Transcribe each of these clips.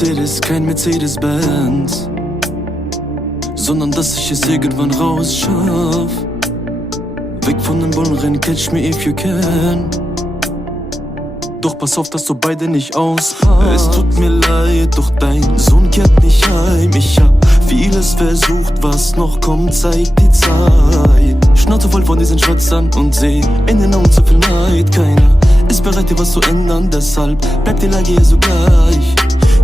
Mercedes, kein Mercedes-Benz, sondern dass ich es irgendwann rausschaff. Weg von den Bullenrennen, catch me if you can. Doch pass auf, dass du beide nicht auspasst. Es tut mir leid, doch dein Sohn kehrt nicht heim. Ich hab vieles versucht, was noch kommt, zeigt die Zeit. Schnauze voll von diesen Schwatzern und seh in den Augen zu viel Neid. Keiner ist bereit, dir was zu ändern, deshalb bleibt die Lage hier so gleich.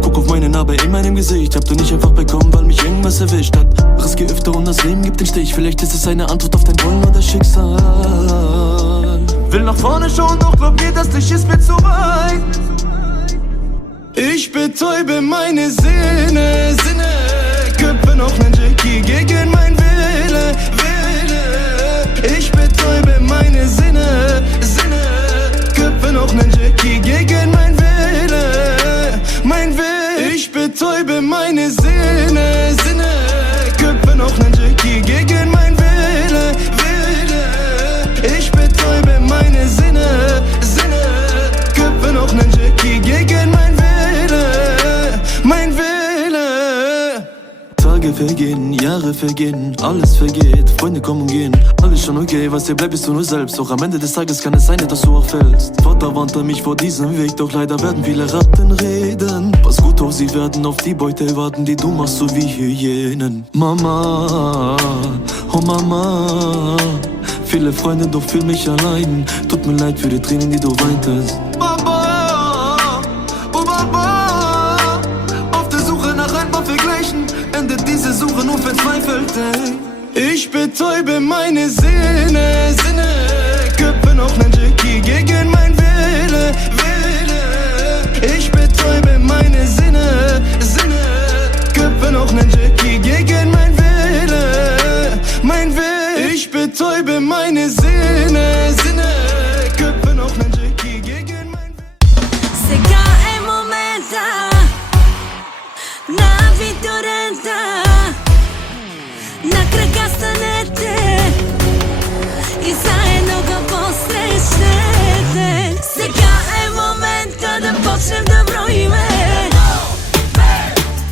Guck auf meine Narbe in meinem Gesicht, hab du nicht einfach bekommen, weil mich irgendwas erwischt hat. Riske öfter und das Leben gibt den Stich, vielleicht ist es eine Antwort auf dein Wollen oder Schicksal. Will nach vorne schauen, doch glaub mir, das Licht ist mir zu weit. Ich betäube meine Sinne, Köpfe noch nen Jackie gegen mein Wille. Ich betäube meine Sinne, Köpfe noch nen Jackie gegen mein Wille. Ich betäube meine Sinne, Köpfe noch nen Jackie gegen mein Wille. Ich betäube meine Sinne, Köpfe noch nen Jackie gegen mein Wille. Tage vergehen, Jahre vergehen, alles vergeht, Freunde kommen und gehen, alles schon okay, was dir bleibt bist du nur selbst. Doch am Ende des Tages kann es sein, dass du auch fällst. Vater warnte mich vor diesem Weg, doch leider werden viele Ratten reden. Pass gut auf, sie werden auf die Beute warten, die du machst, so wie Hyänen. Mama, oh Mama, viele Freunde, doch fühl mich allein. Tut mir leid für die Tränen, die du weintest. Baba, oh Baba, auf der Suche nach ein paar Vergleichen endet diese Suche nur verzweifelt, ey. Ich betäube meine Sinne, Köpfe noch nen Jackie gegen mein Wille. Ich betäube meine Sinne, Köpfe noch nen Jackie gegen mein Wille. Ich betäube meine Sinne, Köpfe noch nen Jackie gegen mein Wille. Сега е момента на Виторента. На крака станете и заедно го посрещнете. Сега е момента да почнем да броиме. 1, 2,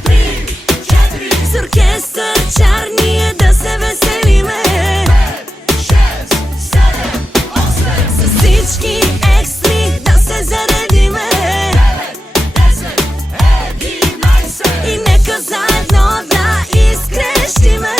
3, 4. С оркестър чарния да се веселиме. 5, 6, 7, 8. С всички екстри да се заредиме. 9, 10, 11. И нека заедно да изкрещиме.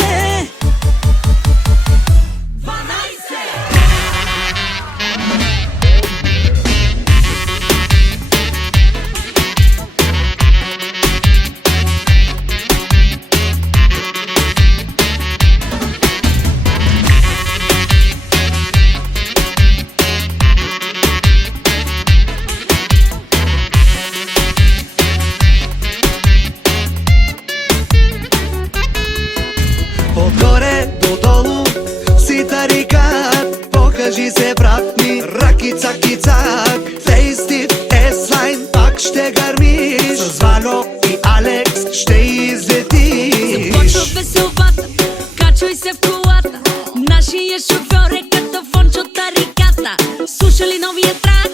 Отгоре до долу си тарикат, покажи се брат ми, раки цаки цак. Фейстив, еслайн, пак ще гърмиш, с Вано и Алекс ще излетиш. Започва веселбата, качвай се в колата. Нашия шофьор е като Фончо тариката. Слушали новия трак,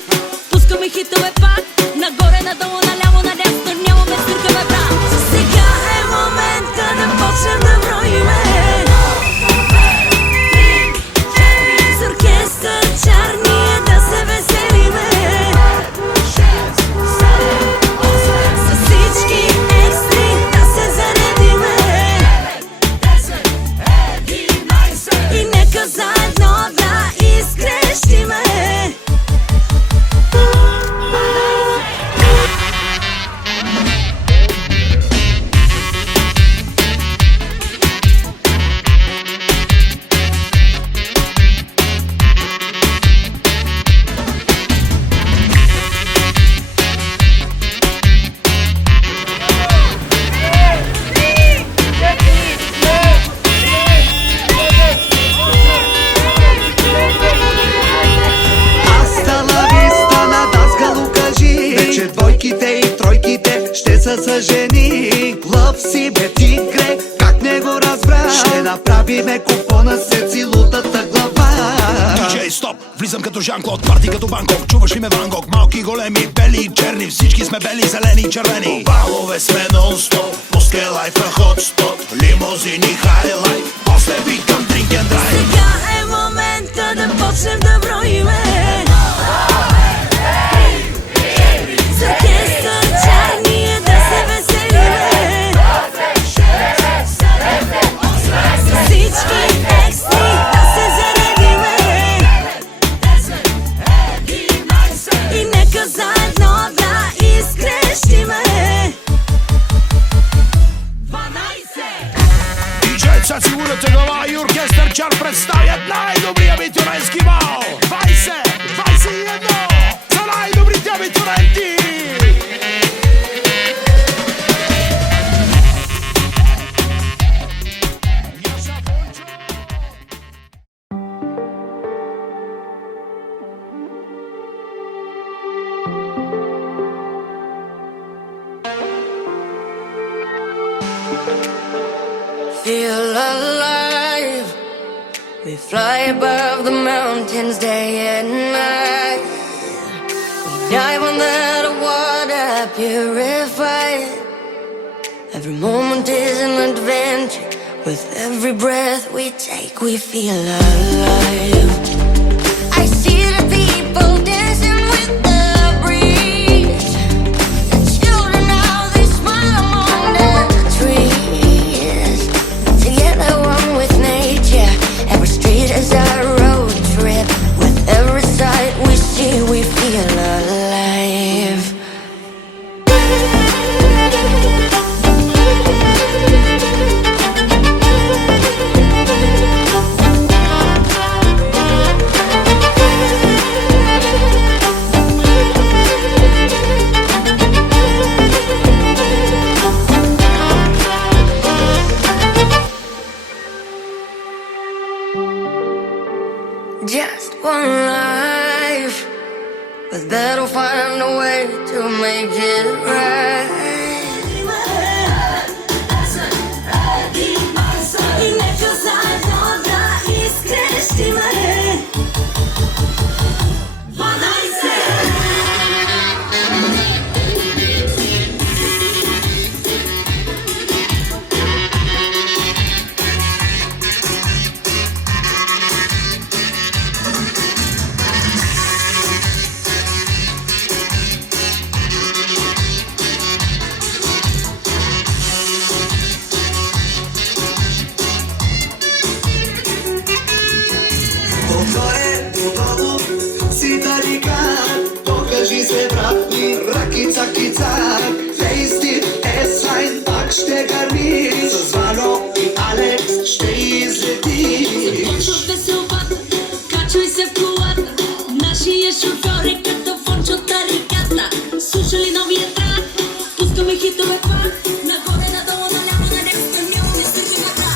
пускаме хитове пак. Нагоре, надолу, наляво, надясно, нямаме стъргаме брат. Сега е момента да почнем да броиме. С оркестър чарния да се веселиме. 6, 7, 8. С всички екстри да се заредиме. 9, 10, 11. И нека заедно да изкрещиме. Двойките и тройките ще са съжени. Лъв си бе тигре, как не го разбра? Ще направиме купона се целутата глава. DJ стоп, влизам като Жан-Клод, парти като Банкок, чуваш ли ме Ван Гог? Малки, големи, бели и черни, всички сме бели, зелени и червени. Балове сме нон-стоп, после лайфа хотспот, лимузини, хайлайт, после викам drink and drive. Сега е момента да почнем да броиме. С оркестър черния да се веселиме. С всички екстри да се заредиме. И нека заедно да изкрещиме. 12. DJ Цаци, Урата Гала и оркестър Чар представят най-добрия абитуренски бал. 20, 21 за най-добрите абитуренти. Feel alive. We fly above the mountains day and night. We dive under the water, purified. Every moment is an adventure. With every breath we take, we feel alive. I see the people dancing with the breeze. The children now they smile among the trees. Together one with nature. Every street is our road trip. With every sight we see, we feel alive. Just one life, but that'll find a way to make it right. И нека заедно да изкрещиме. 12. Отгоре, отдолу, си тарикат. Покажи се, брат ми, ръкица, кицак. Фейстив, еслайн, пак ще гърмиш. С Вано и Алекс ще излетиш. Започва веселбата, качвай се в колата. Нашия шофьор е като Фончо Тариката. Слушали новия трак, пускаме хитове пак. Нагоре, надолу, наляво, надесна, нямаме стъживата.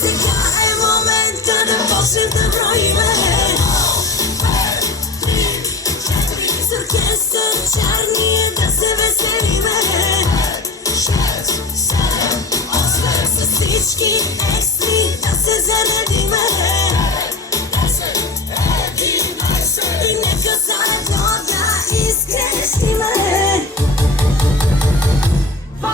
Сега е момента да почнем да броиме. С оркестър черния да се веселиме. С всички екстри да се заредиме. И нека заедно да изкрещиме. 12.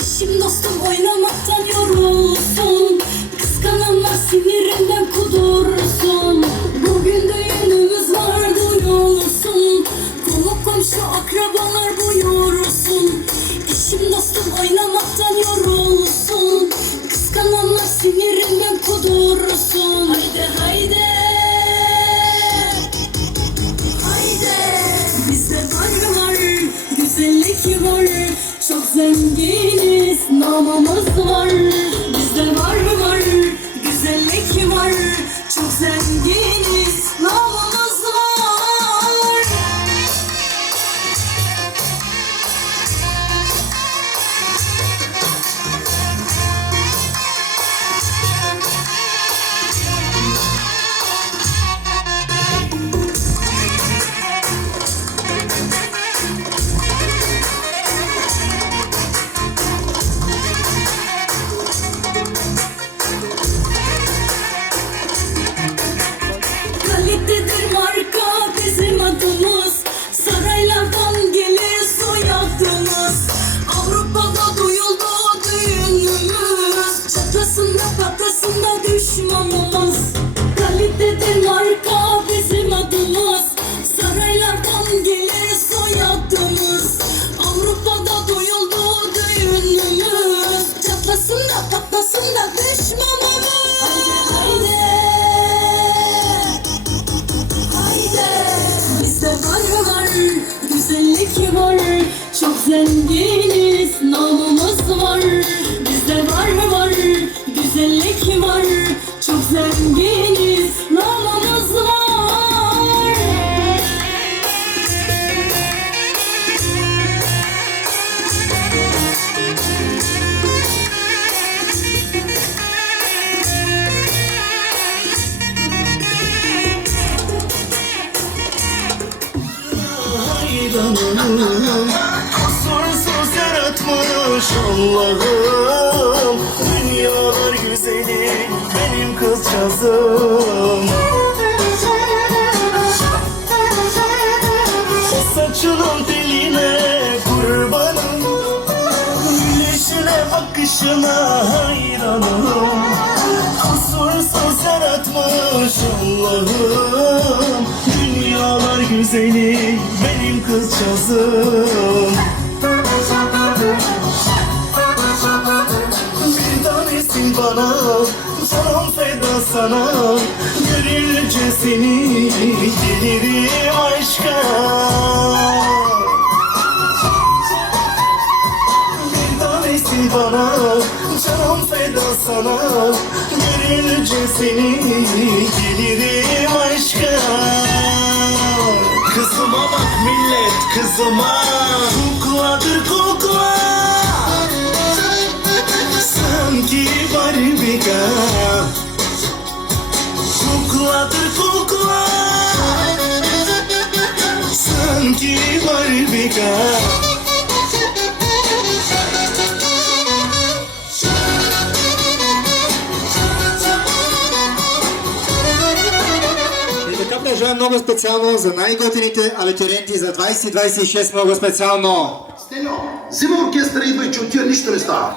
Eşim dostum oynamazsan yorulsun. Kıskananlar sinirinden kudurur. düşmanımız. Kalitede marka bizim adımız. Saraylardan gelir soyadımız. Avrupa'da duyuldu düğünümüz. Çatlasın da patlasın da düşmanımız. Haydi haydi. Bizde var güzellik var. Çok zenginiz, namımız var. Bizde var güzellik var. Çok zenginiz, namımız var. Kusursuz yaratmış Allah'ım. Dünyalar güzeli benim kızcağızım. Saçının teline kurbanım, gülüşüne bakışına hayranım. Kusursuz yaratmış Allah'ım. Dünyalar güzeli benim kızcağızım. Bir tanesin bana, canım feda sana. Görünce seni gelirim aşka. Bir tanesin bana, canım feda sana. Görünce seni gelirim aşka. Kızıma bak millet, kızıma. Kukladır kukla, sanki barbika. Kukladır kukla, sanki barbika. И така държа много специално за най-готините абитуриенти за 2026, много специално. Стеньо, взима оркестъра, идвай, че от тия нищо не става.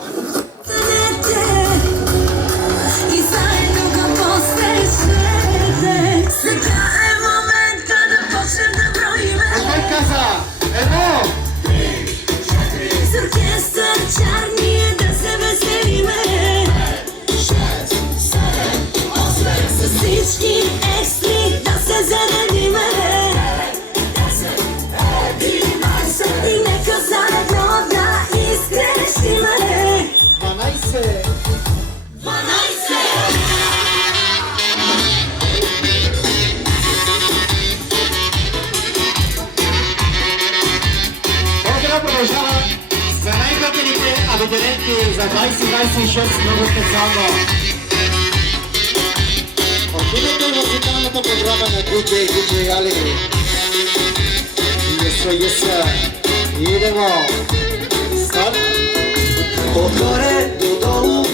И заедно го посрещнете. Сега е момента да почнем да броиме. Кой каза? Едно! С оркестър чар ние да се веселиме. С всички екстри да се заредиме. И нека заедно да изкрещиме. 12! 12! Програма продължава за най-готините абитуриенти за 2026, много специално. От името на музикалната програма на DJ Али. Еса, идемо. Старт. Отгоре до долу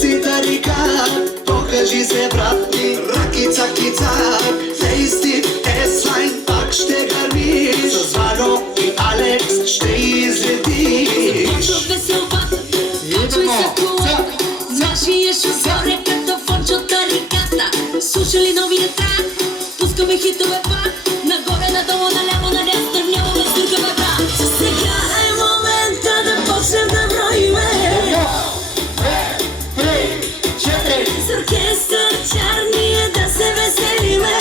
си тарика, покажи се брат ми, ракица кицак, фейстив, еслайн, пак ще гърмиш, с Варо и Алекс ще излетиш. Качвай се в колата, нашия шофьор е като Фончо Тариката. Слушали новия трак, пускаме хитове пак, нагоре, надолу, наляво, надясно, нямаме свиркаме брат. Сега е момента да почнем да броиме. С оркестър чар ние да се веселиме.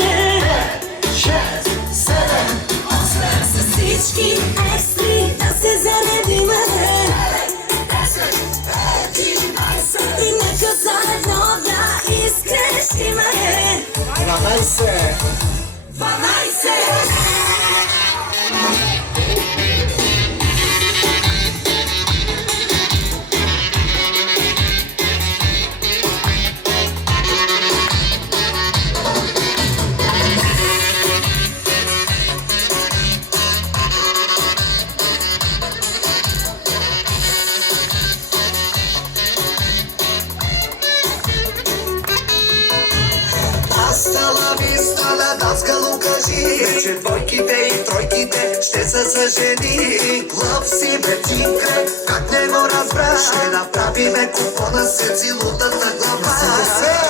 С всички екстри да се заредиме. И нека заедно да изкрещиме. 12! 12! Hasta la vista, la daskalo кажи, вече двойките и тройките ще са за жени. Лъв си бетинка, как не го разбра, ще направиме купона, се целутата глава.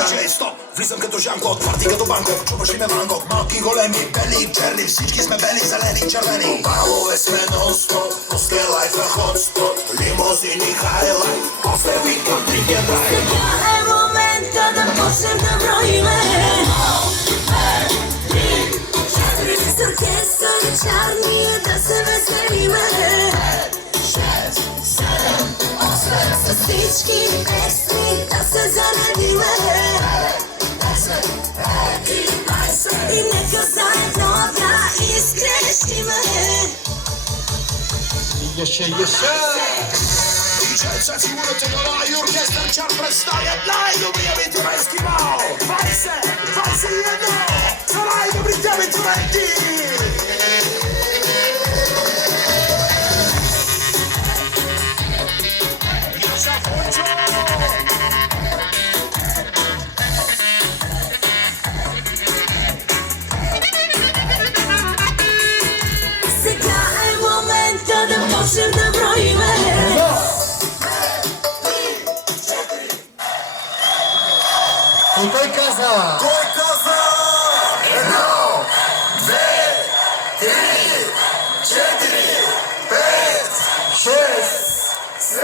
Диджей, стоп! Влизам като Жан-Клод, парти като Банкок, чуваш ли ме Ван Гог? Малки големи, бели, черни, всички сме бели, зелени, червени. Балове сме нон-стоп, после лайфа хотспот, лимузини, хайлайт, после викам трипия драйв. Сега е момента да почнем да броиме. С оркестър и чарни да се веселиме. С всички екстри да се заредиме. И нека заедно да изкрещиме. Диджей сигурно Тегола и оркестър чар представят най-добрия битовейски бал. 20-21 за най-добрите битовети. Сега е момента да почнем да броиме. И кой каза? Кой каза? 1, 2, 3, 4, 5, 6. 7,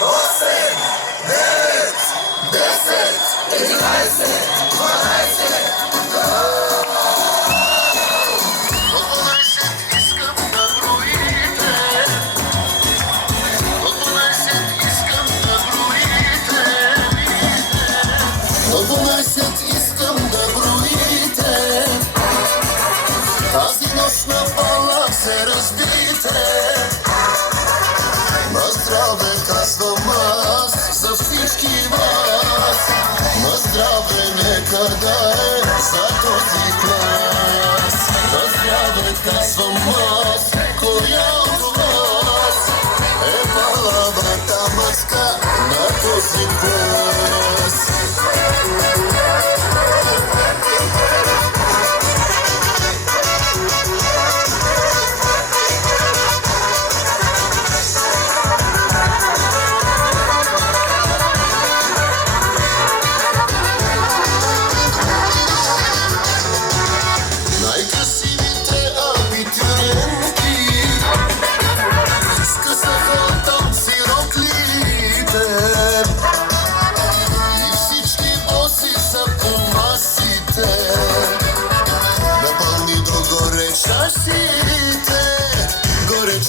8, 9, 10, 11, 12. се разбите. На здраве казвам аз за всички вас. На здраве нека да е за този клас. На здраве казвам аз, коя от вас е палавата маска на този клас.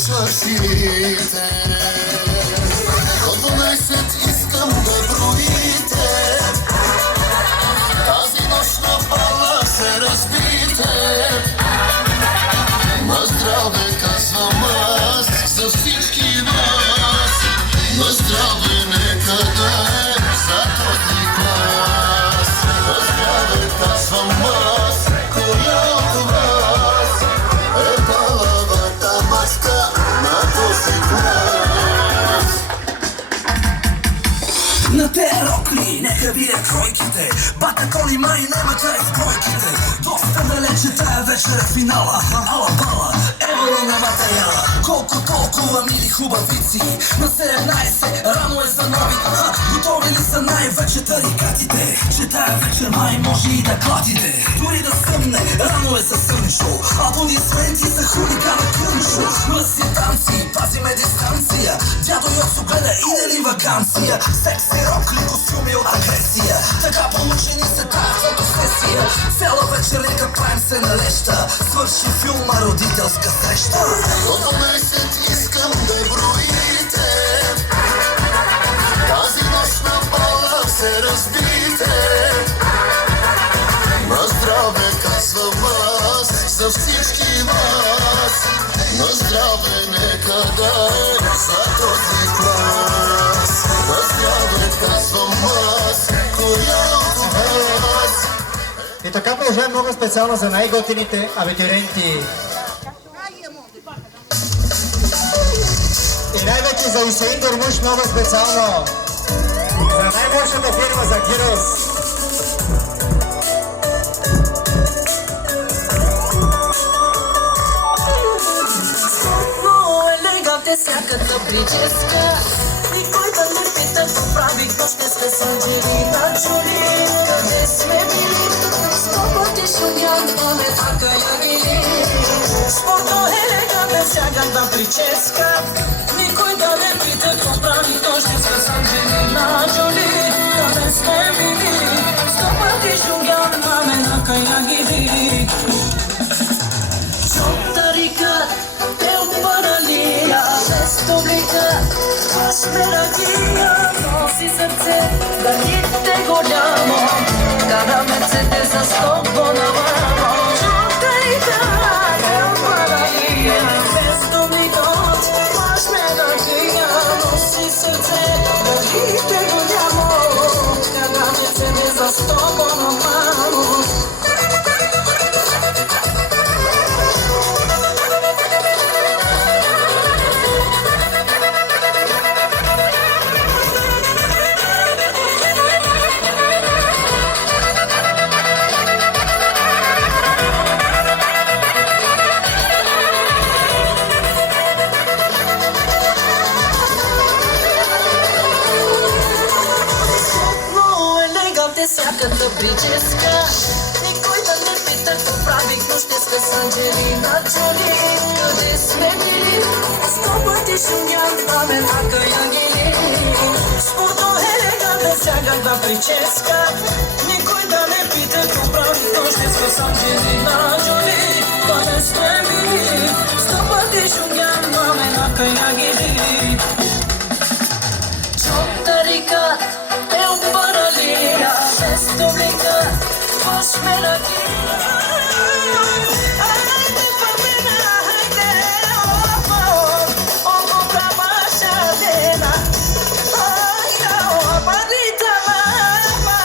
Шашите до 12 искам да броите. Тази нощ на бала се разбите. На здраве казвам аз за всички вас. На здраве нека да е за този клас. На здраве казвам аз, коя от вас е палавата маска на този клас. На те рокли, нека видят кройките. Бата коли май няма край с бройките. Доста далече тая вечер е финала. Ала бала, евро на материала. Колко толкова мили хубавици. На 17 рано е за нови. Готови ли са най-вече тарикатите? Че тая вечер май може и да клатите. Дори да съмне, рано е за сънчо. Аплодисменти за хулигана кънчо. Мъси танци, пазиме дистанция. Дядо Йосо гледа иде ли вакансия. Секси рокли, костюми от агресия. Така получени се тая фотосесия. Цяла вечеринка правим се налеща. Свърши филма родителска среща. До 12 искам да броите. Тази нощ на бала се разбите. На здраве казвам аз за всички вас. На здраве нека да е за този клас. На здраве казвам аз, коя от вас. И така продължаваме много специално за най-готините абитуриенти. И най-вече за Усеин Дормуш много специално. За най-мощната фирма за Кирос. Всяката прическа. Никой да не пита, какво правих, но ще сте с Анджелина Джоли. Къде всякаква прическа. Никой да не пита какво прави нощи с Анджелина Джоли. Да не сме били 100 пъти шугян, мамена каягиди. Чотарикът е от паралия, без облика, аз меракия. Носи сърце, дарите голямо, кара Мерцедес за 100 по-навамо. Чотарикът е от паралия, без облика, аз меракия. Носи сърце, дарите голямо, кара Мерцедес за 100 по-навамо. Всяката прическа. Никой да не пита какво прави нощеска с Анджелина Джоли. Къде сме били 100 пъти шугян, мамена каягили. Спорто елегантна всякаква прическа. Никой да не пита какво прави нощеска с Анджелина Джоли. Къде сме били 100 пъти шугян, мамена каягили. Чотарикът е от паралия, без облика, аз меракия. Хайде, памена, хайде, око прабаша дена. Айя, опадита мама,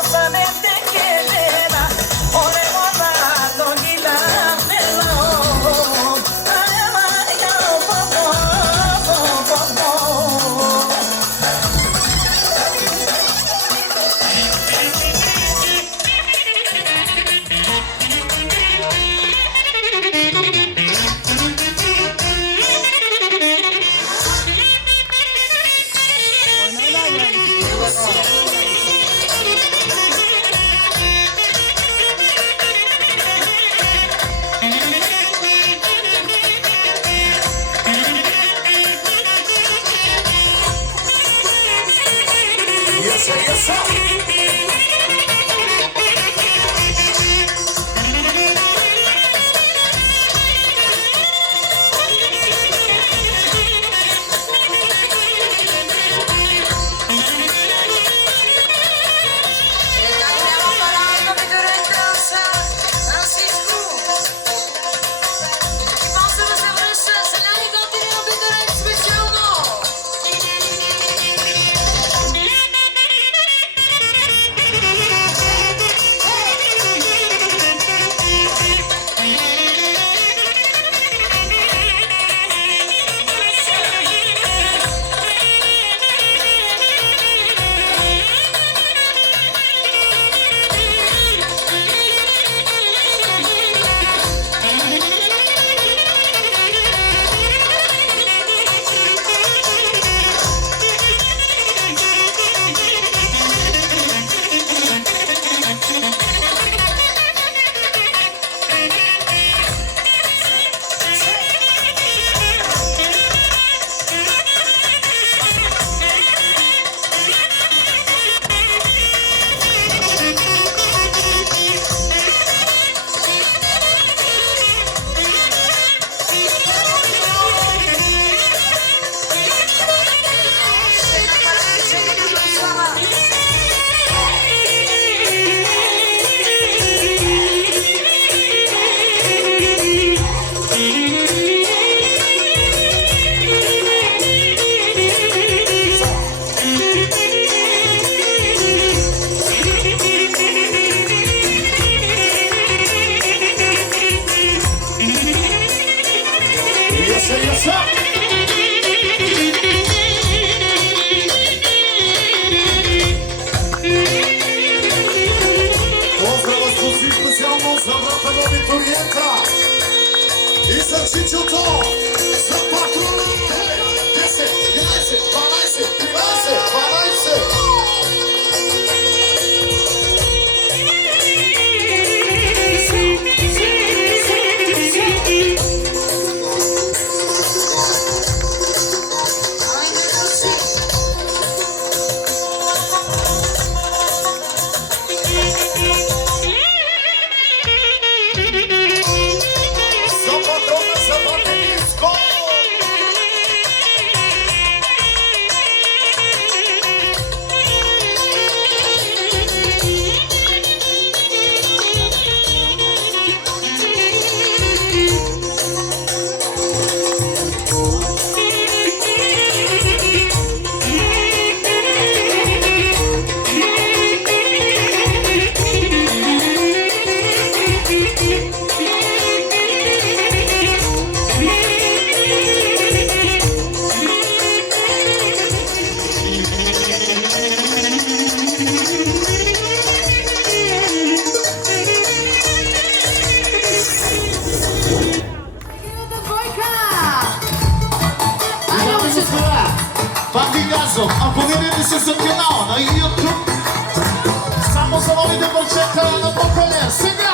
осанете кедена. Оле, мола, ногила, мело. Айя, майя, попо. Чичото, за патроните, 10, 11, 12, 13, 12. разом. Абонирайте се за канала на YouTube. Само за новите парчета на поколение. Сега!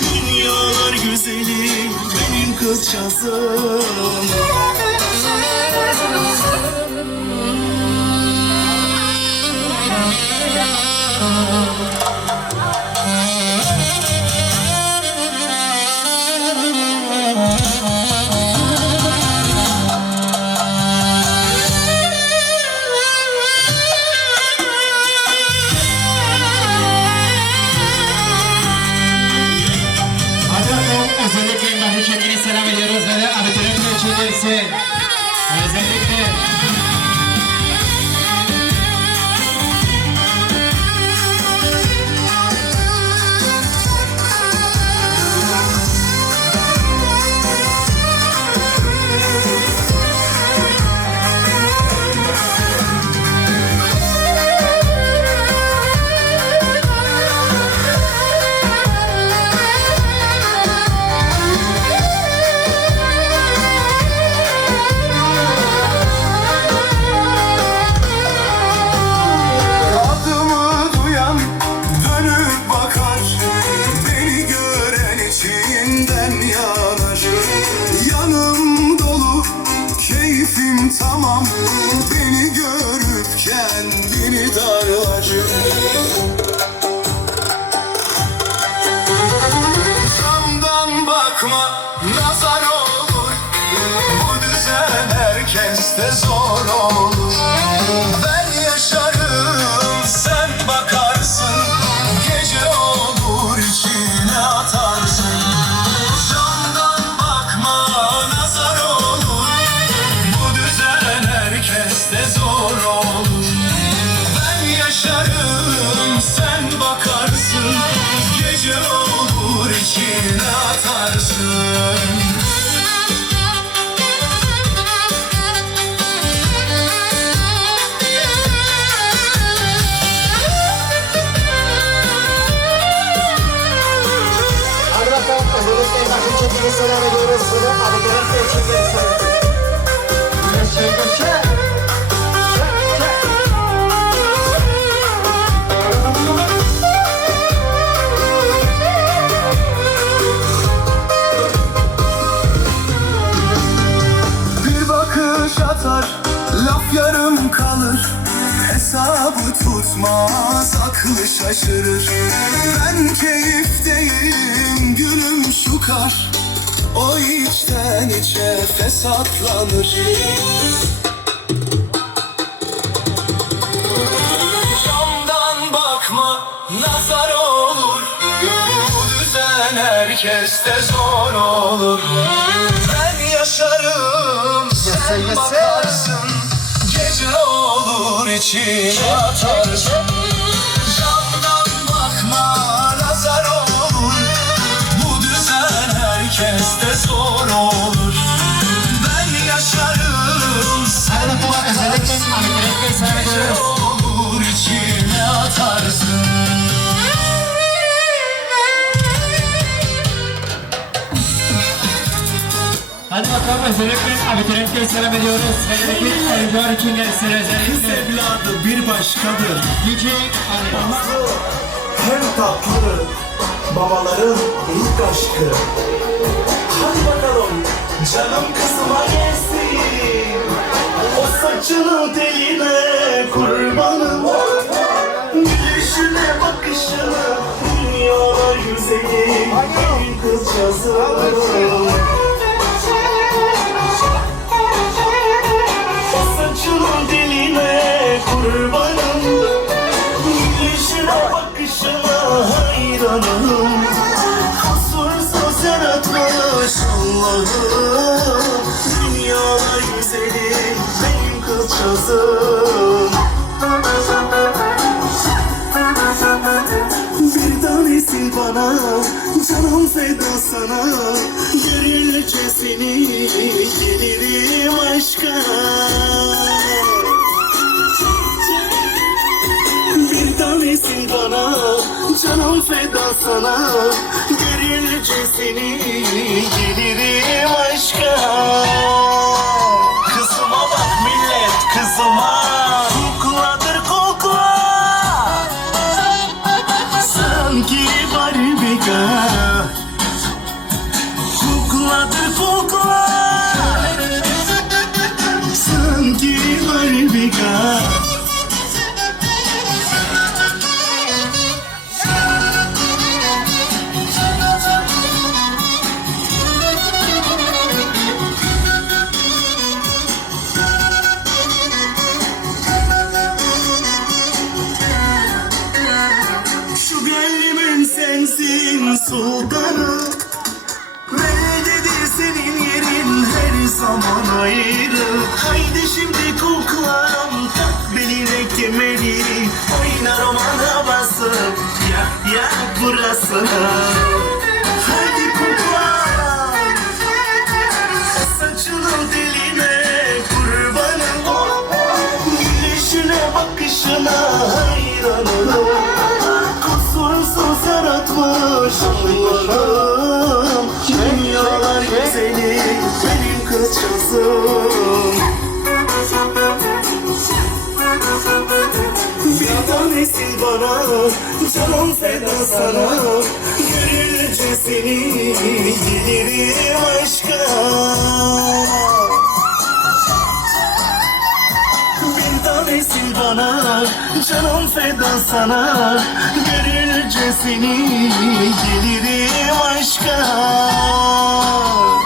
Dünyalar güzeli benim kızcağızım. Hadi bakalım, özellikle Mahir Çetin'e selam ediyoruz ve de abituriyentler için gelsin. Özellikle. Adımı duyan dönüp bakar, beni gören içinden yanar. Yanım dolu, keyfim tamam, beni görüp kendini darlar. Camdan bakma, nazar olur, bu düzen herkeste zor olur. Ben yaşarım, sen bakarsın, gece olur içine atarsın. Camdan bakma, nazar olur, bu düzen herkeste zor olur. Ben yaşarım, sen bakarsın, gece olur içine atarsın. Hadi bakalım, özellikle Mahir Çetin'e selam ediyoruz ve de abituriyentler için gelsin. Geçe. Bir bakış atar, laf yarım kalır, hesabı tutmaz, aklı şaşırır. Ben keyfteyim, gülüm şu kar, o içten içe fesatlanır. Camdan bakma, nazar olur, bu düzen herkeste zor olur. Ben yaşarım, sen bakarsın, gece olur içine atarsın. Camdan bakma, nazar olur, bu düzen herkeste zor olur. Ben yaşarım, sen Hadi bakalım, özellikle abituriyentler selam ediyoruz. olur içine atarsın. Hadi bakalım, özellikle abituriyentler selam ediyoruz. Ve de bir oyuncular için gelsin Kız özellikle. evladı bir başkadır. DJ Ali. Anası hem tatlı, babaların ilk aşkı. Hadi bakalım, Canım kızıma gelsin, o saçının teline kurbanım. Gülüşüne bakışına, dünya güzeli benim kızcağızım. O saçının teline kurbanım. Gülüşüne bakışına hayranım. Kusursuz yaratmış Allah'ım. Dünyada güzeli benim kızcağızım. Bir tanesi bana, canım feda sana. Görünce seni gelirim aşka. Bir tanesi bana, canım feda sana. Görünce seni gelirim aşka. Kızıma bak millet, kızıma. Kukladır kukla, sanki barbika. Kukladır kukla, sanki barbika. Şu gönlümün sensin sultanım. Nerededir senin yerin her zaman ayrı. Haydi şimdi kuklam, tak beline kemeri. Oyna roman havası, yak yak burasını. Haydi kuklam, saçının teline kurbanım. Gülüşüne bakışına hayranım. Kusursuz yaratmış Allah'ım. Dünyalar güzeli benim kızcağızım. Bir tanesin bana, canım feda sana. Görünce seni gelirim aşka. Bir tanesin bana, canım feda sana. Görünce seni gelirim aşka.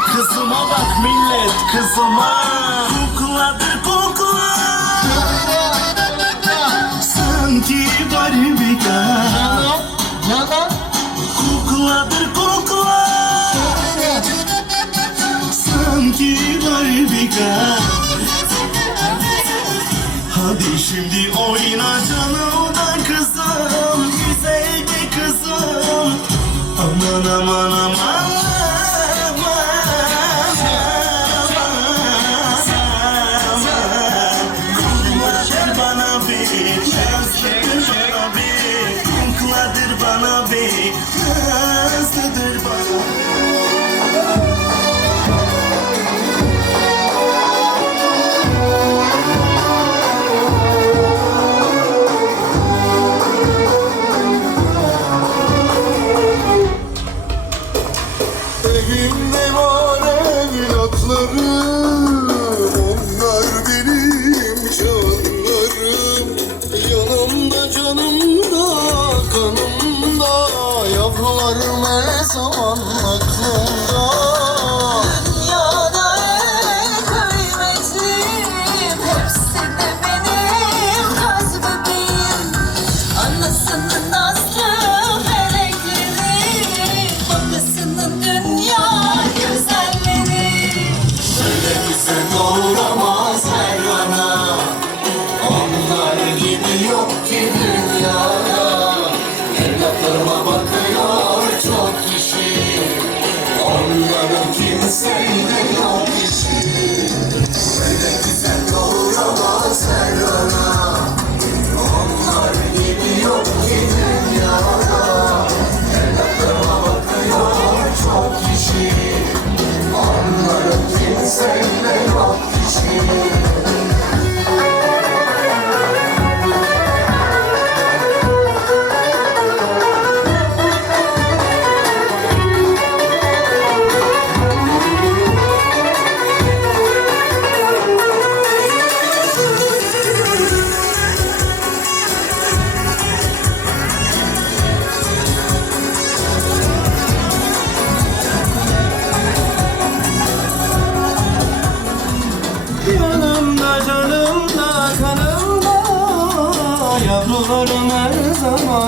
Kızıma bak millet, kızıma. Kukladır kukla, sanki barbika. Kukladır kukla, sanki barbika. Hadi şimdi oyna canımdan kızım, güzel bir kızım. Aman aman aman, aman, aman, aman.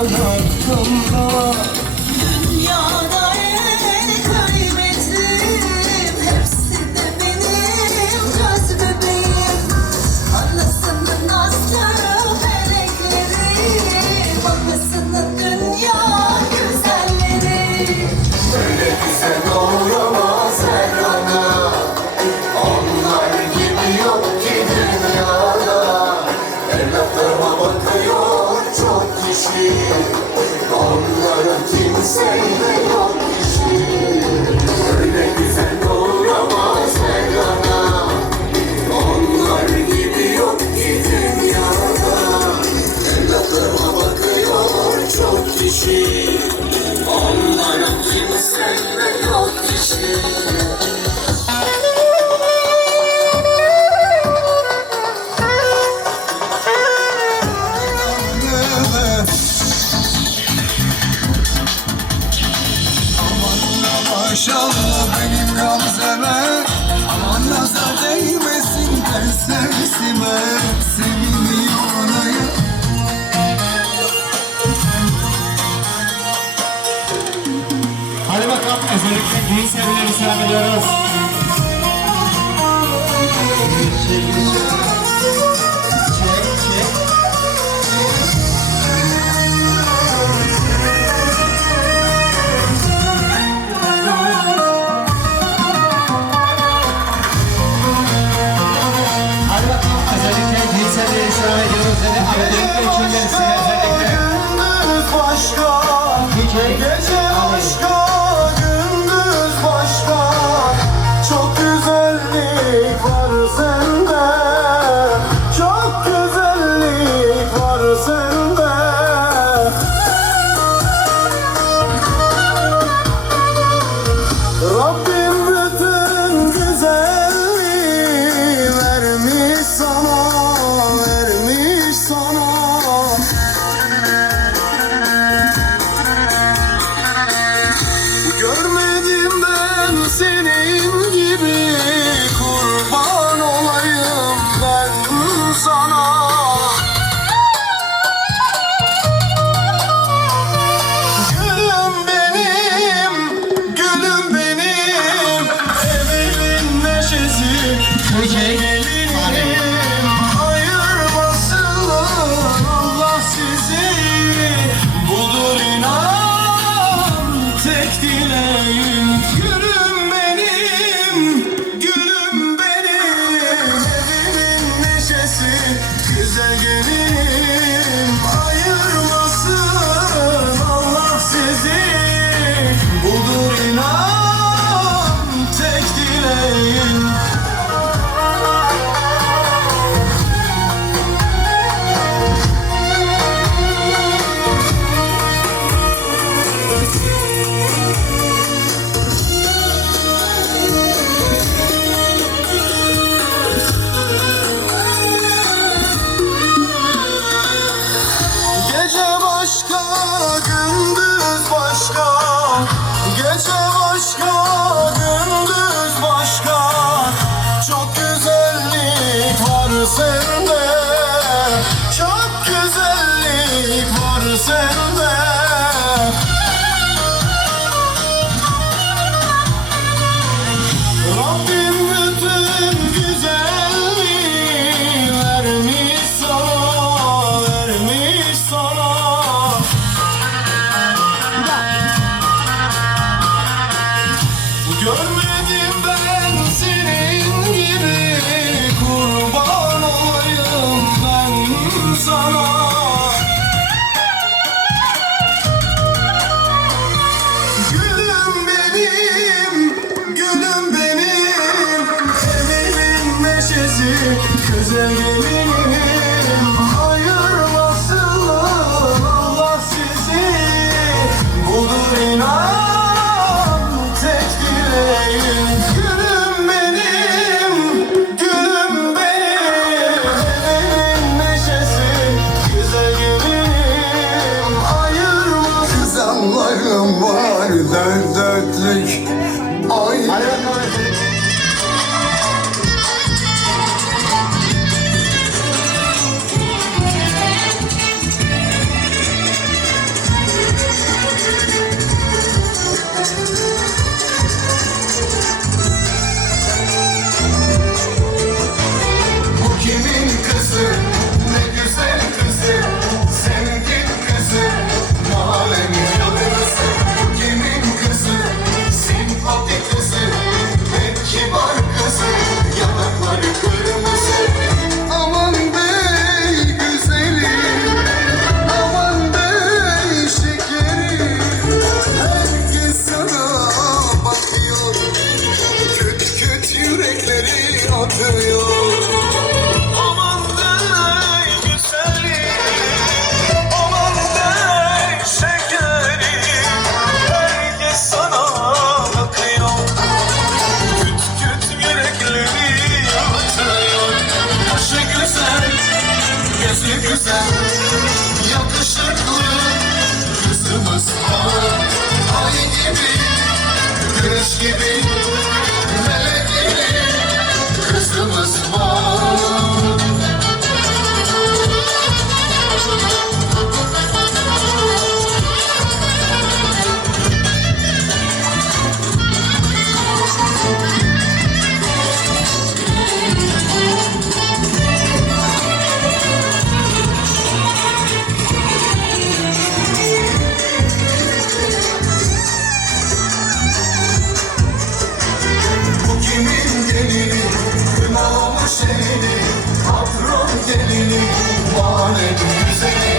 aklımda. Dünyada en kaybettiğim hepsi de benim göz bebeğim. Anasının aslı melekleri, babasının dünya güzelleri. Öyle bize doğramaz her ana. Onlar gibi yok ki dünyada. Evlatlarıma bakıyor çok kişi. Onların kimseyle yok işi. Öyle güzel doğramaz her ana. Onlar gibi yok ki dünyada. Evlatlarıma bakıyor çok kişi. Onların kimseyle yok işi. Maşallah benim Gamze'me, aman nazar değmesin sesime. Seviniyor anayı. Hadi bakalım özellikle düğün sevgileri selam ediyoruz. Hadi bakalım özellikle düğün sevgileri selam ediyoruz dedi. Özellikle içinleri size özellikle. Gündüz başka, gece başka, gündüz başka. Çok güzellik var sende, çok güzellik var sende. Rabbim bütün güzelliği vermiş sana, vermiş sana. Görmedim ben senin gibi, kurban olayım ben sana. Gülüm benim, gülüm benim, evimin neşesi, gelinim. Ayırmasın Allah sizi, budur inan tek dileğim. Gülüm benim, gülüm benim, evimin neşesi, güzel gelinim. Ayırmasın Allah sizi, budur inan tek dileğim. Gece başka, gündüz başka. Gece başka, gündüz başka. Çok güzellik var sende, çok güzellik var sende. Rabbim bütün güzelliği vermiş sana, vermiş sana. Görmedim ben senin gibi, kurban olayım ben sana. Gülüm benim, gülüm benim, evimin neşesi, güzel gelinim. Ayırmasın Allah sizi, budur inan tek dileğim. Gülüm benim, gülüm benim, evimin neşesi, güzel gelinim. Ayırmasın. İnsanlarım var dört dörtlük. Ay. atıyor. Aman dey güzelim, aman dey şekerim, herkes sana bakıyor. Küt küt yürekleri atıyor. Başı güzel, gözü güzel, yakışıklı kızımız var. Ay gibi, güneş gibi, melek gibi kızımız var. Bu kimin gelini, kim olmuş elini, patron gelini, mahalle güzeli.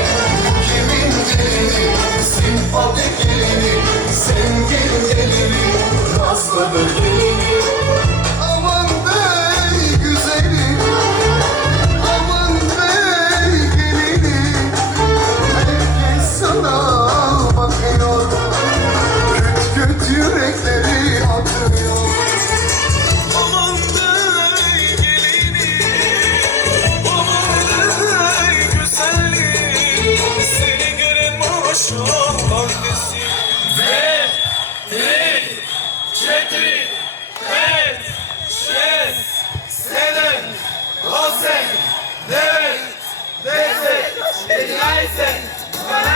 Bu kimin gelini, simpatik gelini, zengin gelini, rastladı gelini. Aman bey güzeli, aman bey gelini, herkes sana bakıyor, küt küt yürekleri atıyor. Aman dey gelini, aman dey güzeli, seni gören maşallah desin. 2, 3, 4, 5, 6, 7, 8, 9, 10, 11, 12.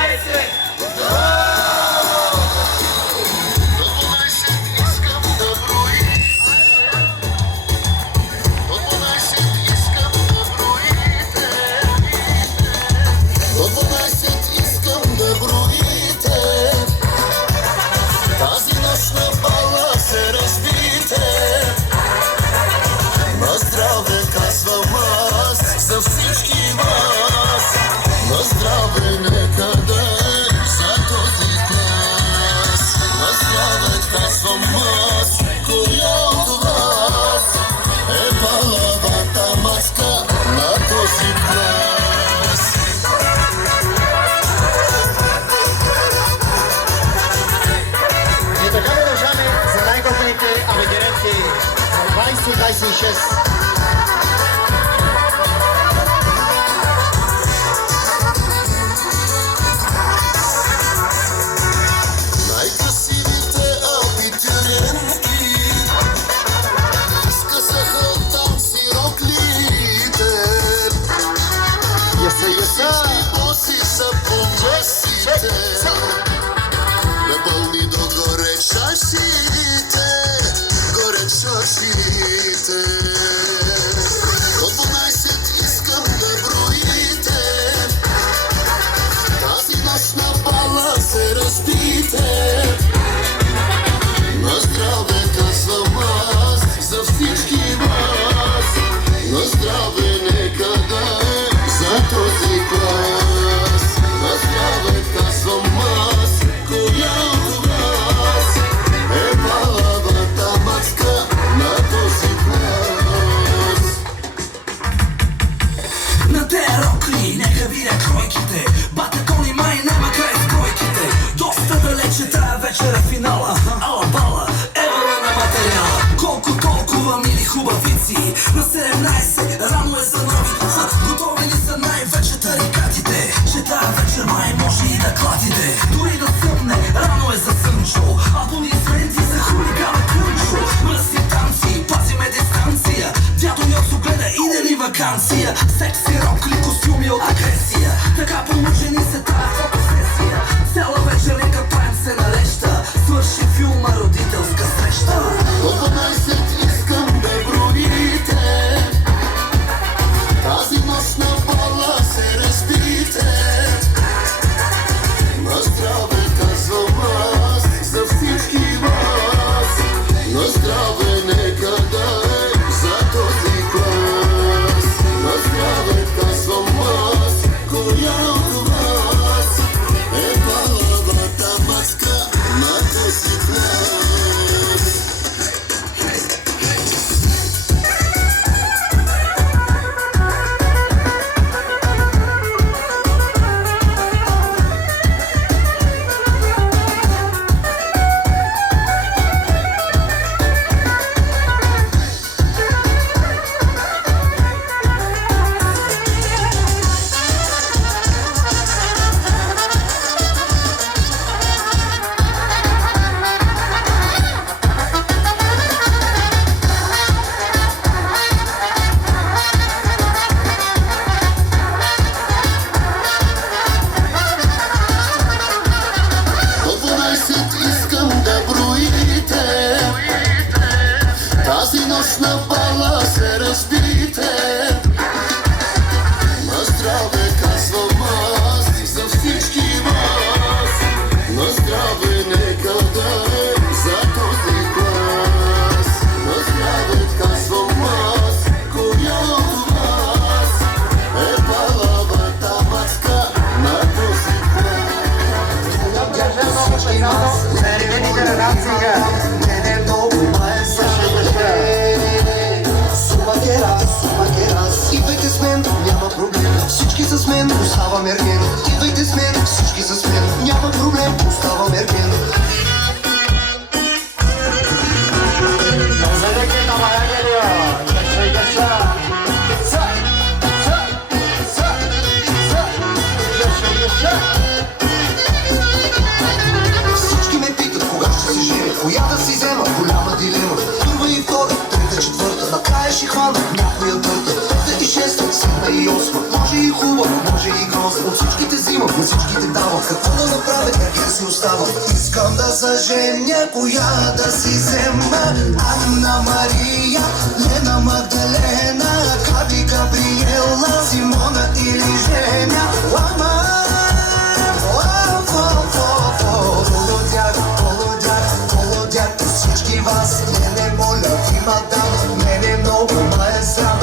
За всички вас, на здраве нека да е за този клас. На здраве казвам аз, коя от вас е палавата маска на този клас. И така продължаваме за най-готвените абитуриенти 2026. Най-красивите абитуриентки изкъсаха там сироклите. Всички боси са по месите, напълни догоре чашите, горе чашите. До 12 искам да броите, тази нощ на бала се разбите. На здраве казвам аз за всички вас, на здраве нека да е за този клас. На здраве казвам аз, коя от вас е палавата маска на този клас. На те рокли, нека видя кройките, батакони май няма край с бройките. Доста далече тая вечера финала, ала бала, евала на материала. Колко толкова мили хубавици, на 17 рано е за нови коца. Готови ли са най-вече тарикатите, че тая вечер май може и да клатите. Дори да съмне, рано е за сънчо, албуми с ленти за хулигана кънчо. Мръсни танци, пазиме дистанция, дядо Йосо гледа иде ли вакансия. Секси рокли, костюми от агресия, така помъчени се тая фотосесия. Цяла вечер нека правим се нареща, свърши филма родителска среща. До 12 искам да броите, тази нощ на бала се разбите. На здраве казвам аз за всички вас, на здраве нека да е за този клас. На здраве казвам аз, коя от вас да и осма. Може и хубав, може и грозен. От всичките взимам, на всичките давам. Какво да направя, как и да си оставам? Искам да съженя, коя да си взема. Анна Мария, Лена Магдалена, Габи Габриела, Симона или Женя. Лама, Володя, всички вас, не моля ви, мадам, мене много ме е срам.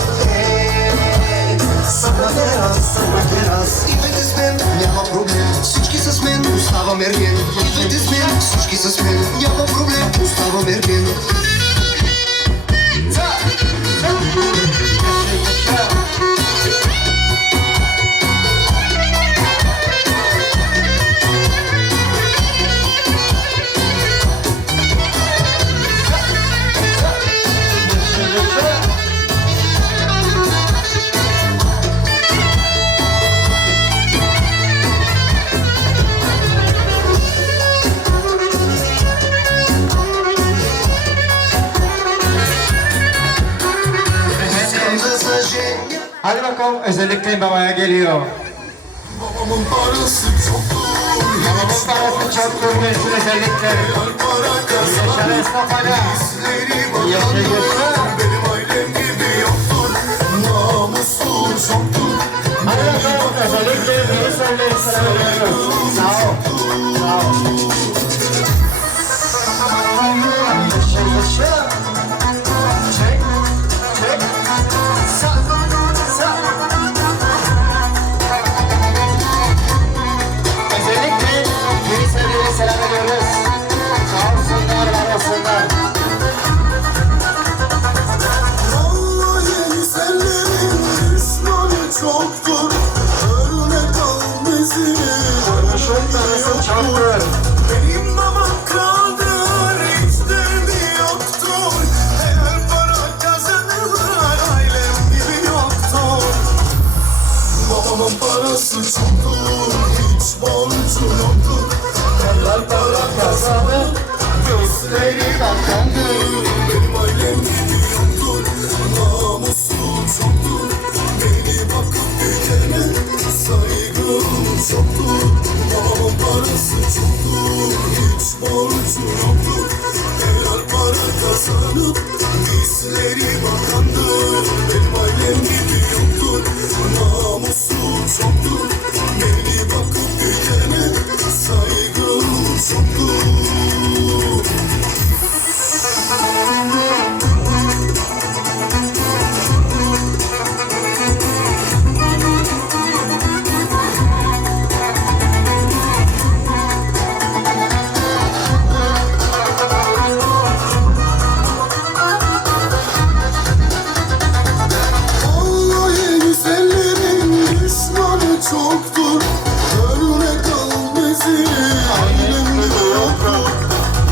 Самадерас, идвайте с мен, няма проблем. Всички с мен, оставам ерген. Идвайте с мен, всички с мен, няма проблем, оставам ерген. Hadi bakalım, özellikle babaya geliyor. Babamın parası çoktur. Babamın parası çoktur gelsin özellikle. Para Yaşar esnaf hala. Benim ailem gibi yoktur. Namusu çoktur. Hadi bakalım, özellikle beni söyleyin, selam veriyoruz. Sağ ol. Sağ ol. Çek. Çek. Sağ. Sağ. Özellikle beni sevgiyle selam ediyoruz. Sağ olsunlar, var olsunlar. Vallahi güzellerin düşmanı çoktur. Örnek al bizi. Çoktur. Benim babam kraldır, hiç derdi yoktur. Eğer para kazanırlar, ailem gibi yoktur. Babamın parası çoktur, hiç borcu yoktur. Eğer para kazanır, gözleri bakandır. Benim ailem gibi yoktur, namusu çoktur. Beni bakıp büyütene saygım çoktur. Babamın parası çoktur, hiç borcu yoktur. Eğer para kazanıp bizleri bakandır. Benim ailem gibi yoktur, namusu çoktur. Beni bakıp büyütene saygım çoktur. Vallahi güzellerin düşmanı çoktur. Örnek al bizi, ailem gibi yoktur.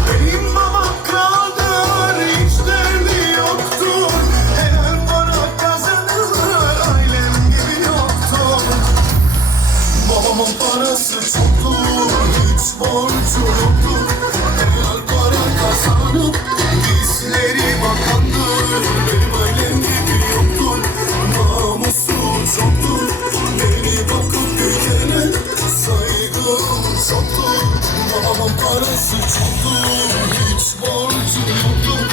Benim babam kraldır, hiç derdi yoktur. Eğer para kazanırlar, ailem gibi yoktur. Babamın parası çoktur, hiç borcu yoktur. Eğer para kazanıp bizleri bakandır. Benim ailem gibi yoktur, namusu çoktur. Beni bakıp büyütene saygım çoktur. Babamın parası çoktur, hiç borcu yoktur.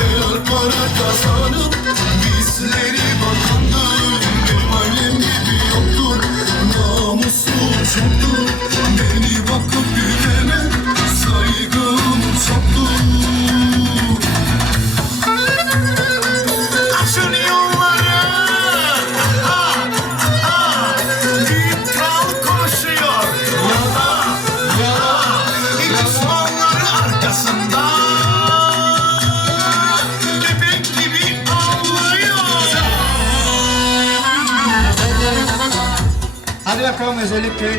Eğer para kazanıp bizleri bakandır. Benim ailem gibi yoktur, namusu çoktur. Beni bakıp büyütene saygım çoktur. Açın yolları, büyük kral konuşuyor. Düşmanları arkasında, bebek gibi ağlıyor. Hadi bakalım, özellikle.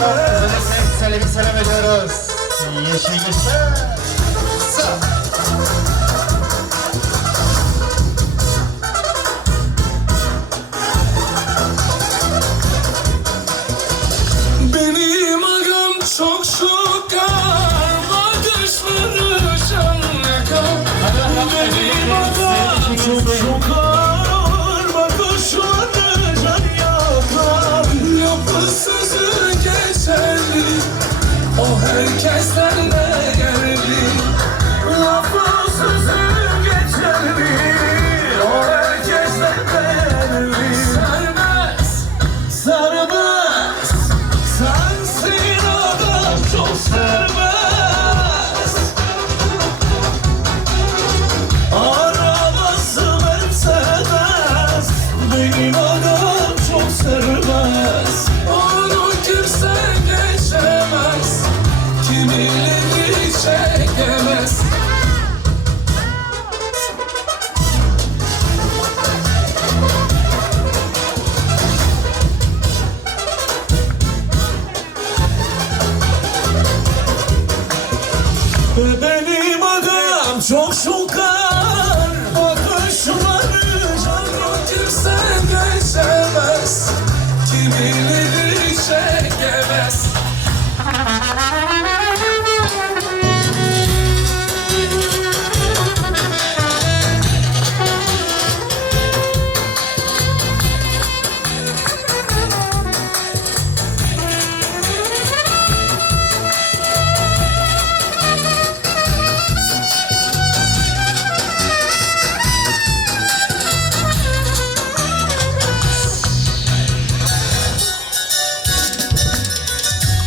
bakalım. Özellikle Selim'i selam ediyoruz. Yeşil yeşil. Benim agam çok şokar, bakışları can yakar. Benim agam çok şokar, bakışları can yakar. Yapısızı geçerli, o herkesten de geldi. Yapısızı geçerli, o herkesten de geldi. Serbest, serbest. Sensin adam çok serbest. Arabası Mercedes, benim adam çok serbest. Onu kimse geçemez, kimileri çekemez. Benim adam çok şokar, bakışları canlı kimse geçemez, kimileri çekemez.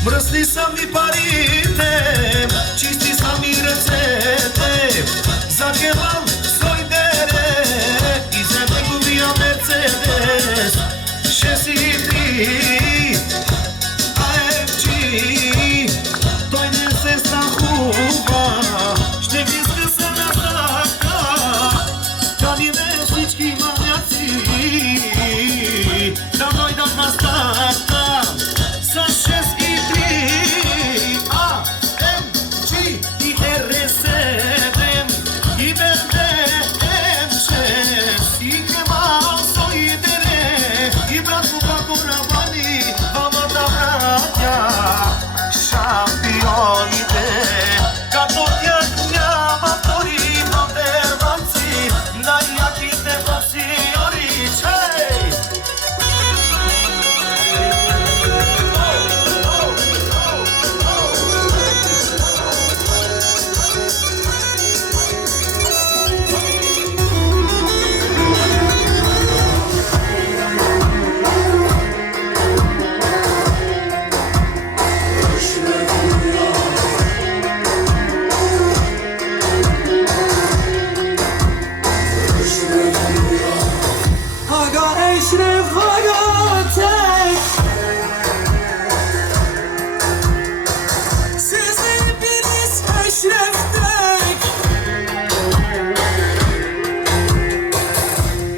Mrăsni sami paritem, čisti sami recete. Zagevam svoj dere, i za ne gubio Mercedes. Šesi ti, AMG, toj ne se strahuva, šte viske se nataka, kad je mešički manjaci, da moj da mastaka. Sa 6 i 3, AMG i R7 i BMW M6 i Kemal Sojdere i bratku kako rabani vama da vraća šampionite. Kad odjak njama tori modervanci najjaki te boksiorić, hej! Aga Eşref, aga tek. Siz hepiniz Eşref tek.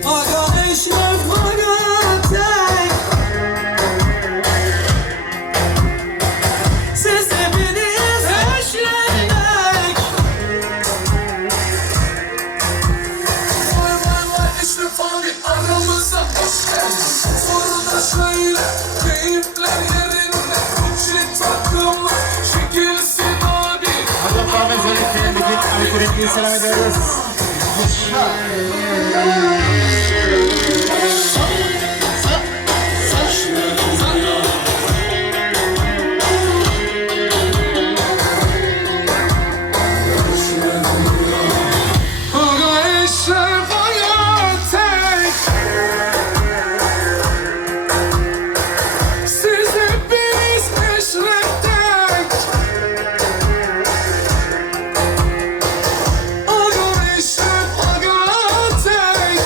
Aga Eşref, aga tek. Siz hepiniz Eşref tek. Vay vay vay Eşref abi aramıza hoş geldin. Sorun da şöyle, keyifler yerinde. Uçi takımı, şekilsin abi. Hadi bakalım özellikle Ligin Alkuretli'yi selam ediyoruz. Aga Eşref, aga tek. Siz hepiniz Eşref tek. Aga Eşref, aga tek.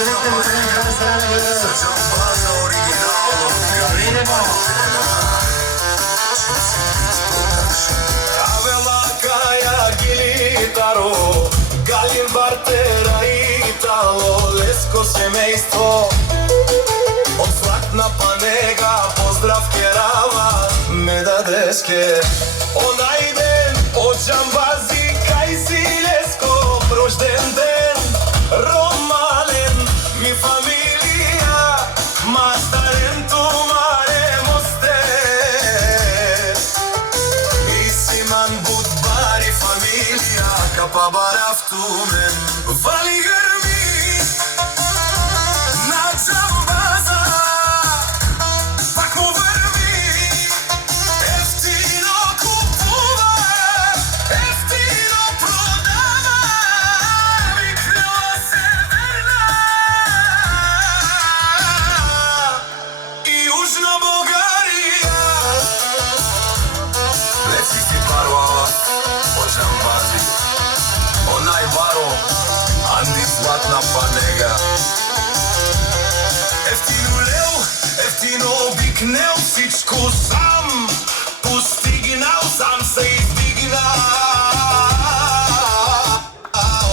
Özellikle Buse'ye selam veriyoruz. Gabriele Avela kaja gilitaro, Galin Bartera Italo, Lesko semejstvo. Od Zlatna Panega, pozdrav Kerava, Medadeske. Onaj den, od Džambazi, kaj si Lesko, rožden den, Romalen, mi familija, mas talentu mare moste. Isiman budbari familija, kapa baraftumen, vali grmi, na Džambaza, pak mu vrvi, eftino kupува, eftino prodava, viknela severna i južna Bugarija. Leci si parova od Džambazi, onaj baro, Andi Zlatna Panega. Eftino leu, eftino obiknel, всичко сам постигнал, сам се издигнал.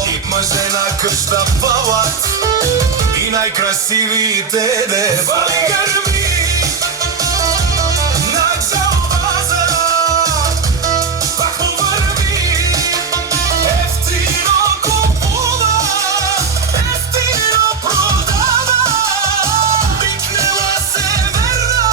И мъже на къща пълът, и най-красивите девали гърми на Дžambaza, пак му върви, ефтино купува, ефтино продава, викнела северна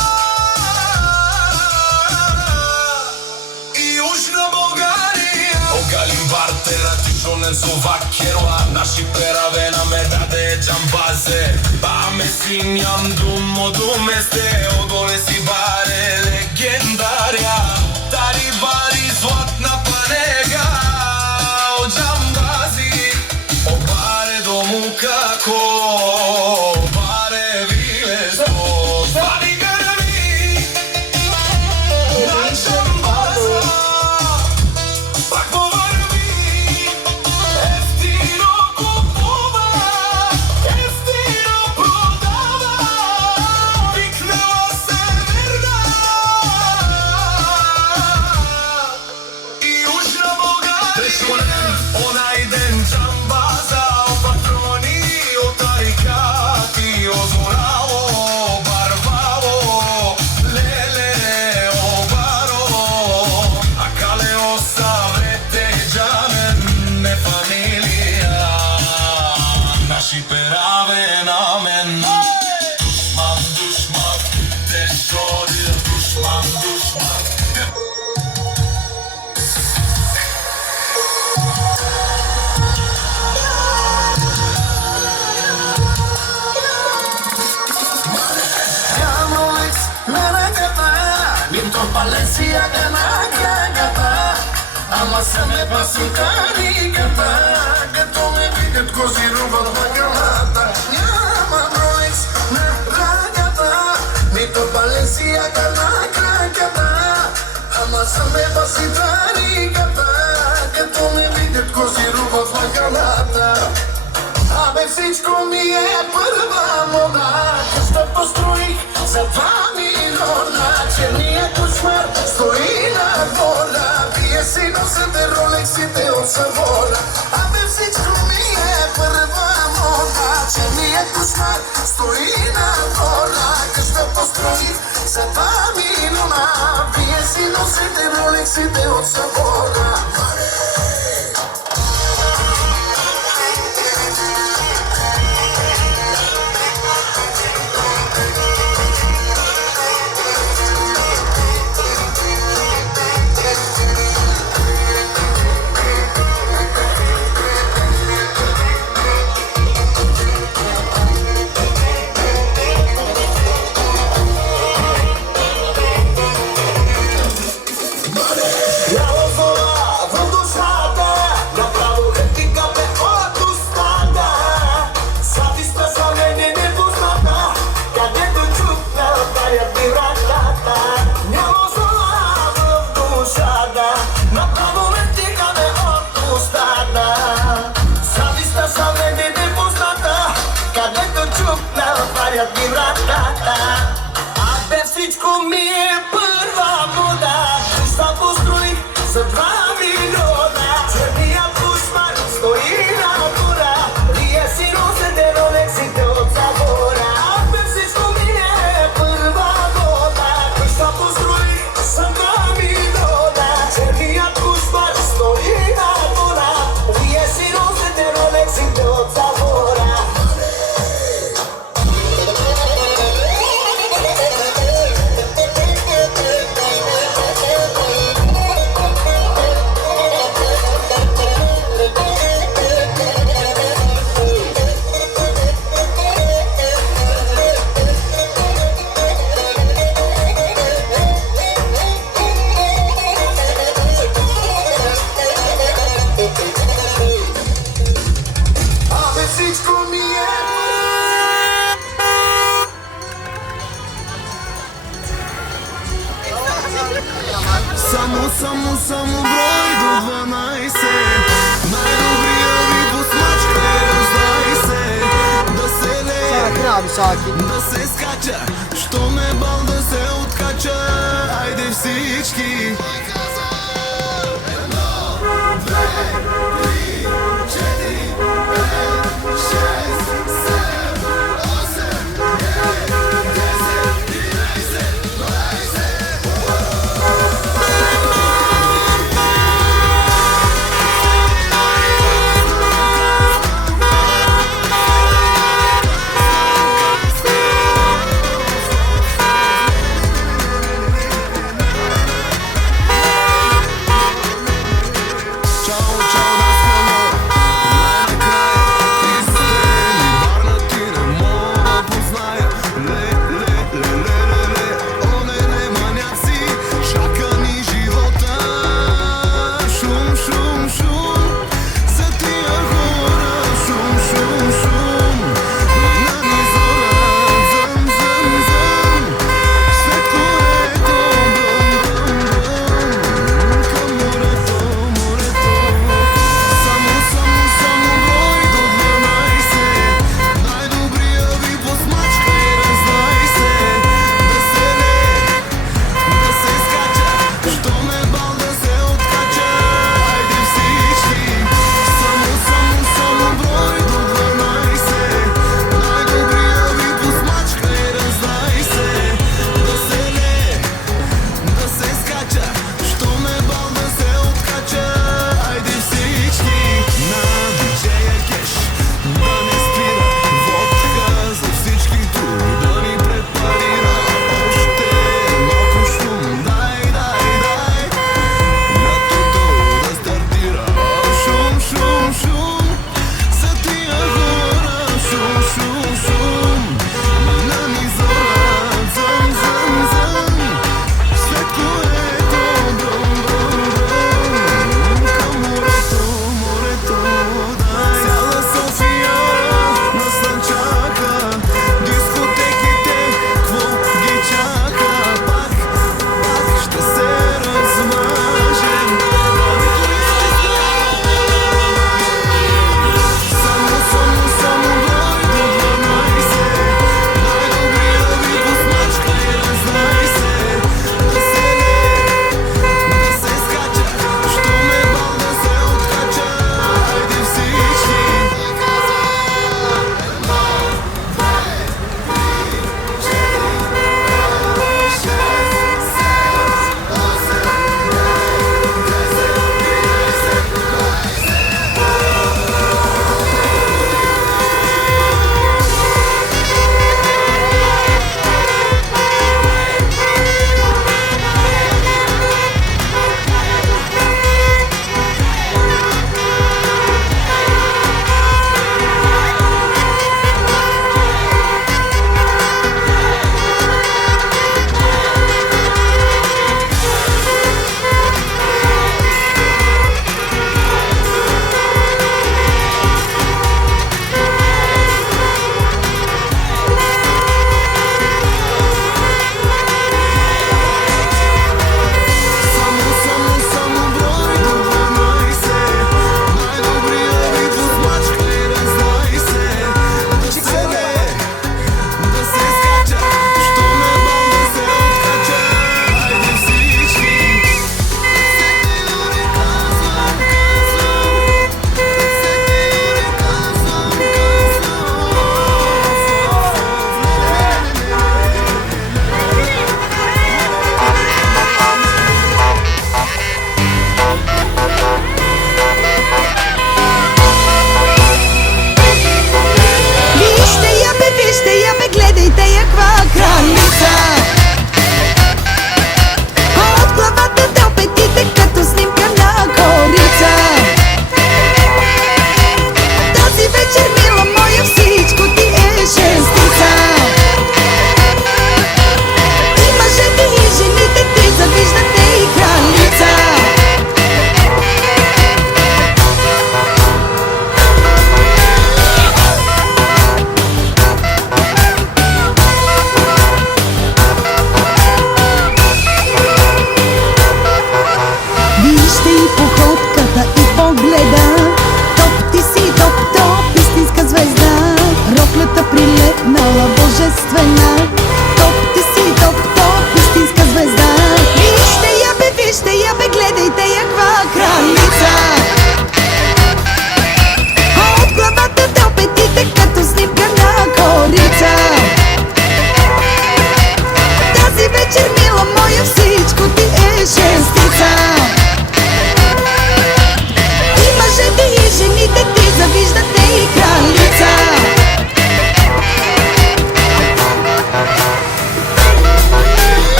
и южна България. Огалим Бартера, тишонен Словакерла, наши преравена ме даде Džambaze. Баме си ням думо думесте, оголе си баре легендаря, тари бари Zlatna Panega od Džambazi. O bare domu kako, bare vilesto, zvali grmi na Džambaza, pak mu vrvi, eftino kupува, eftino prodava, viknela severna i južna Bugarija. Onaj den Džambaza, o patroni, o tarikati, o zoralo, barvalo, lele, o baro, a kale o savrete džamen, ne familija, naši perave namen. Dušman, dušman, dešodir, dušman, dušman. Rolex na ragata, Vinto Balenciaga na cagata, Amassa me pasuta rigata, che tu mi vedi così rubato la granata. Rolex na ragata, Vinto Balenciaga na cagata, Amassa me pasuta rigata, che tu mi vedi così rubato la granata. Абе всичко ми е първа мода, къща построих за 2 милиона. Черният кошмар стои на воля, вие си носите ролексите от Саволя. Абе всичко ми е първа мода, черният кошмар стои на воля, къща построих за 2 милиона. Вие си носите ролексите от Саволя. Biała wola, w duszach za 2 miliona. Черният кошмар стои на гора, лие си розете, ролексите от завора. Абе всичко ми е първа вода, къща построих за 2 милиона. Черният кошмар стои на гора, лие си розете, ролексите от завора. Абе всичко ми е. Само брой до 12. Най-добрия ви посмачка е, раздай се. Да се лее, да се скача, що ме бал да се откача. Айде всички. Чао, чао, да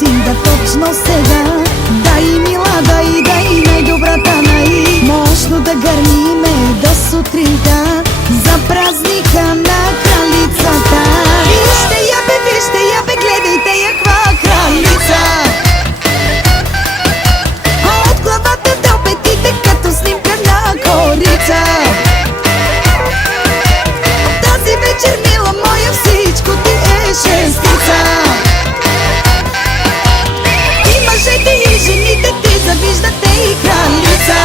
си да точно сега. Дай мила, дай най-добрата най. Мощно да гърмиме до сутринта за празника на кралицата. Вижте я бе, гледайте я каква кралица. От главата до петите като снимка на корица. Тази вечер, мила моя, всичко ти е шестица. И мъжете и жените ти завиждате и кралица.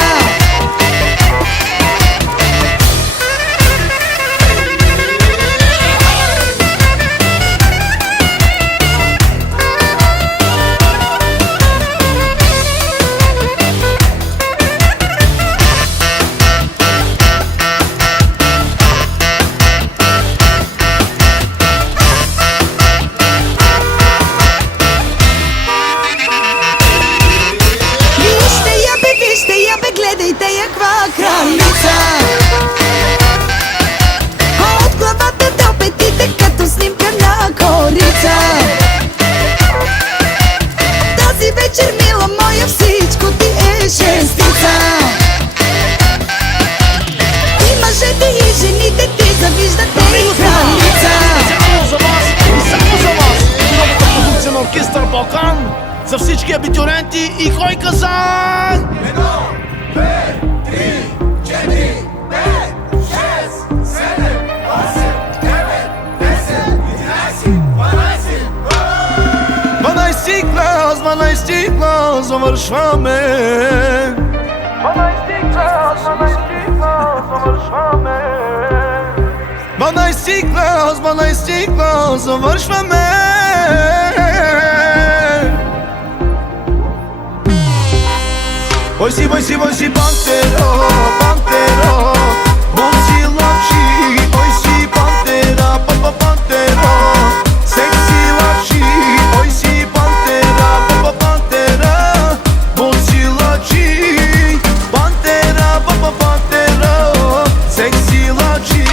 Гледайте я каква кралица. От главата до петите като снимка на корица. Тази вечер, мила моя, всичко ти е шестица. И мъжете и жените ти завиждате и кралица. Само за вас и само за вас. Новата продукция на оркестър Балкан. За всички абитуренти и кой казан. 1, 2, 3, 4, 5, 6, 7, 8, 9, 10, 11, 12 клас завършваме. 12 клас завършваме. 12 клас завършваме. Ой си, пантера, пантера, болси лапши. Ой си, пантера, пантера, секси лапши. Ой си, пантера, пантера, болси лапши. Пантера, пантера, секси лапши.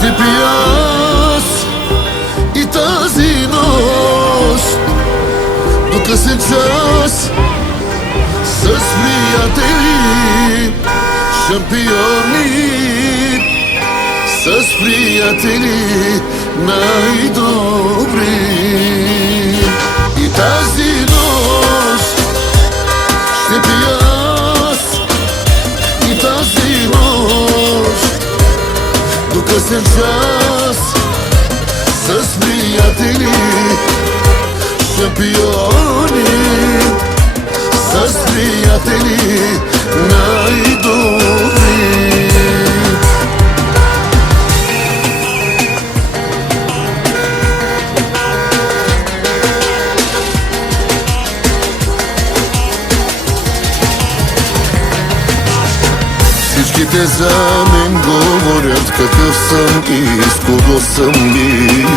ще пия аз и тази нощ до късен час с приятели, шампиони, с приятели най-добри. И тази нощ ще пия аз и тази нощ до късен час с приятели, шампиони, с приятели най-добри. Всичките за мен говорят какъв съм и с кого съм бил.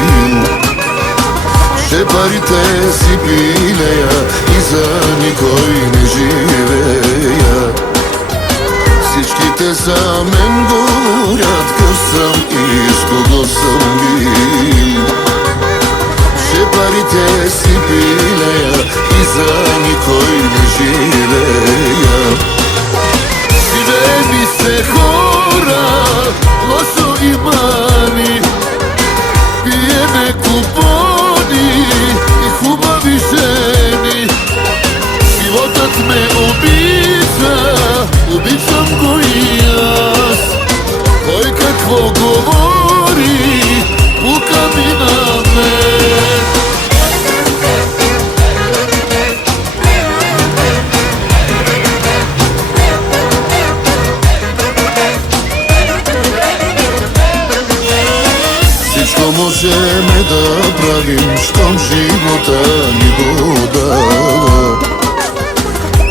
Ще парите си пилея и за никой не живея. Всичките за мен говорят какъв съм и с кого съм бил. Ще парите си пилея и за никой не живея. Живеем се хора, лошо имани, пиеме купони и хубави жени. Животът ме обича, обичам го и аз. Кой какво говори, пука ми на мен. Всичко можем да правим, щом живота ни го дава.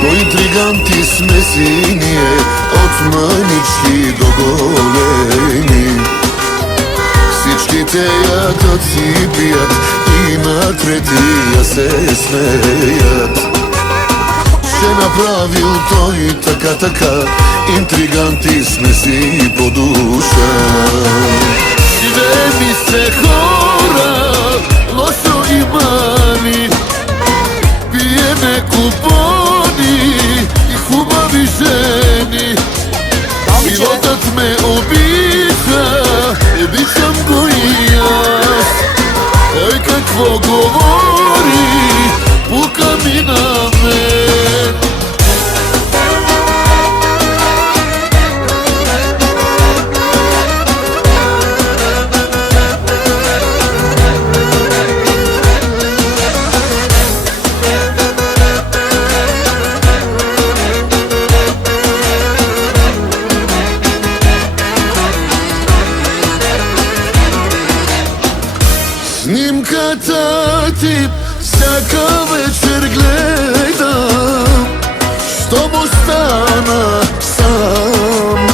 Но интриганти сме си ние, от мънички до големи. Всичките ядат си пият и на третия се смеят. Ще направил той така, интриганти сме си по душа. Живеем се хора, лошо имани, пиеме купони и хубави жени. Животът ме обича, обичам го и аз. Кой какво говори, пука ми на мен. Снимката ти всяка вечер гледам, щом остана сам.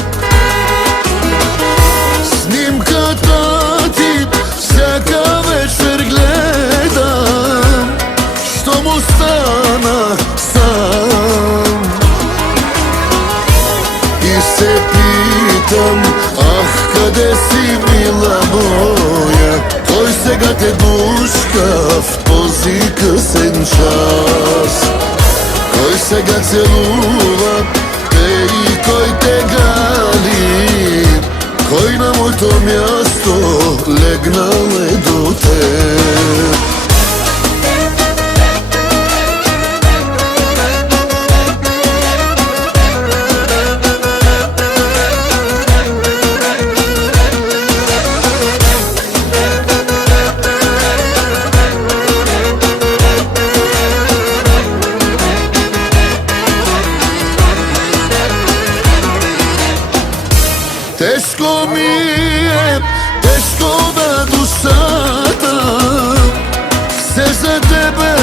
Снимката ти всяка вечер гледам, щом остана сам. И се питам, ах, къде си, мила моя? Кой сега те бушка в този късен час? Кой сега целува те и кой те гали? Кой на моето място легнал е до теб? Тежко ми е, тежко на душата, все за тебе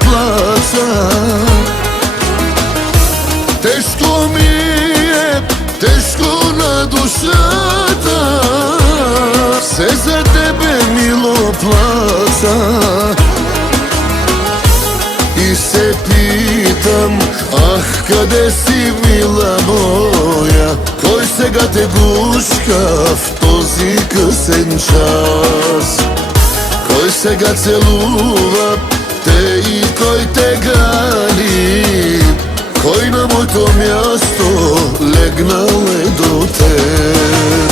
плача. Тежко ми е, тежко на душата, все за тебе, мило, плача. И се питам, ах, къде си, мила моя? Кой сега те гушка в този късен час? Кой сега целува те и кой те гали? Кой на моето място легнал е до теб?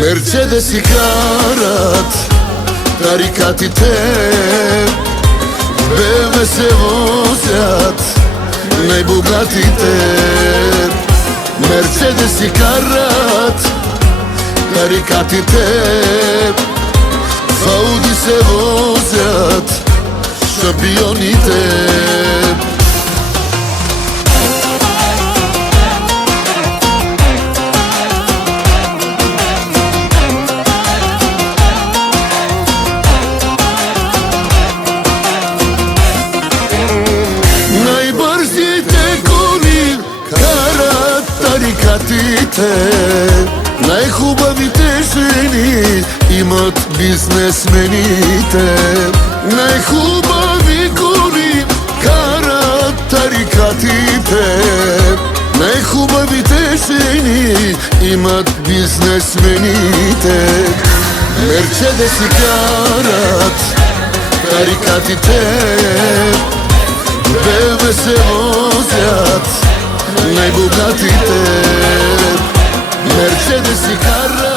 Мерцедеси карат тарикатите, БМ се возят най-богатите. Мерцедеси карат тарикатите, в Ауди се возят шампионите. Най-хубавите жени имат бизнесмените. Най-хубави коли карат тарикатите. Най-хубавите жени имат бизнесмените. Мерцедеси карат тарикатите, БМ се возят най-богатите. Мерцедеси карат.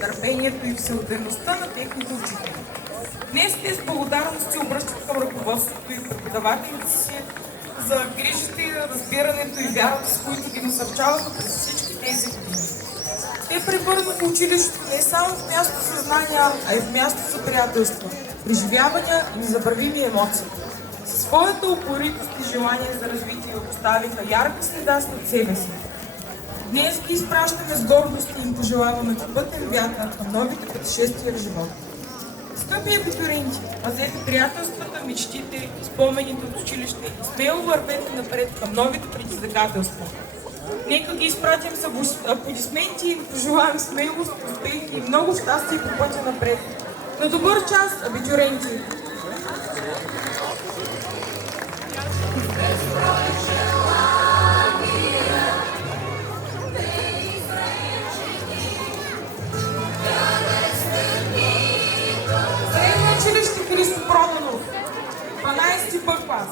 Търпението и всеотдайността на техните учители. Днес те с благодарност се обръщат към ръководството и преподавателите си за грижите, разбирането и вярата, с които ги насърчаваха през всички тези години. Те превърнаха училището не само в място за знания, а и в място за приятелство, преживявания и незабравими емоции. Със своята упоритост и желание за развитие оставиха ярка следа след себе си. Днес ги изпращаме с гордост и им пожелаваме пътен вятър към новите пътешествия в живота. Скъпи абитуриенти, пазете приятелствата, мечтите и спомените от училище и смело вървете напред към новите предизвикателства. Нека ги изпратим с аплодисменти и им пожелаем смелост, успех и много щастие по пътя напред. На добър час, абитуриенти! Училище Христо Проданов, 12 Б клас.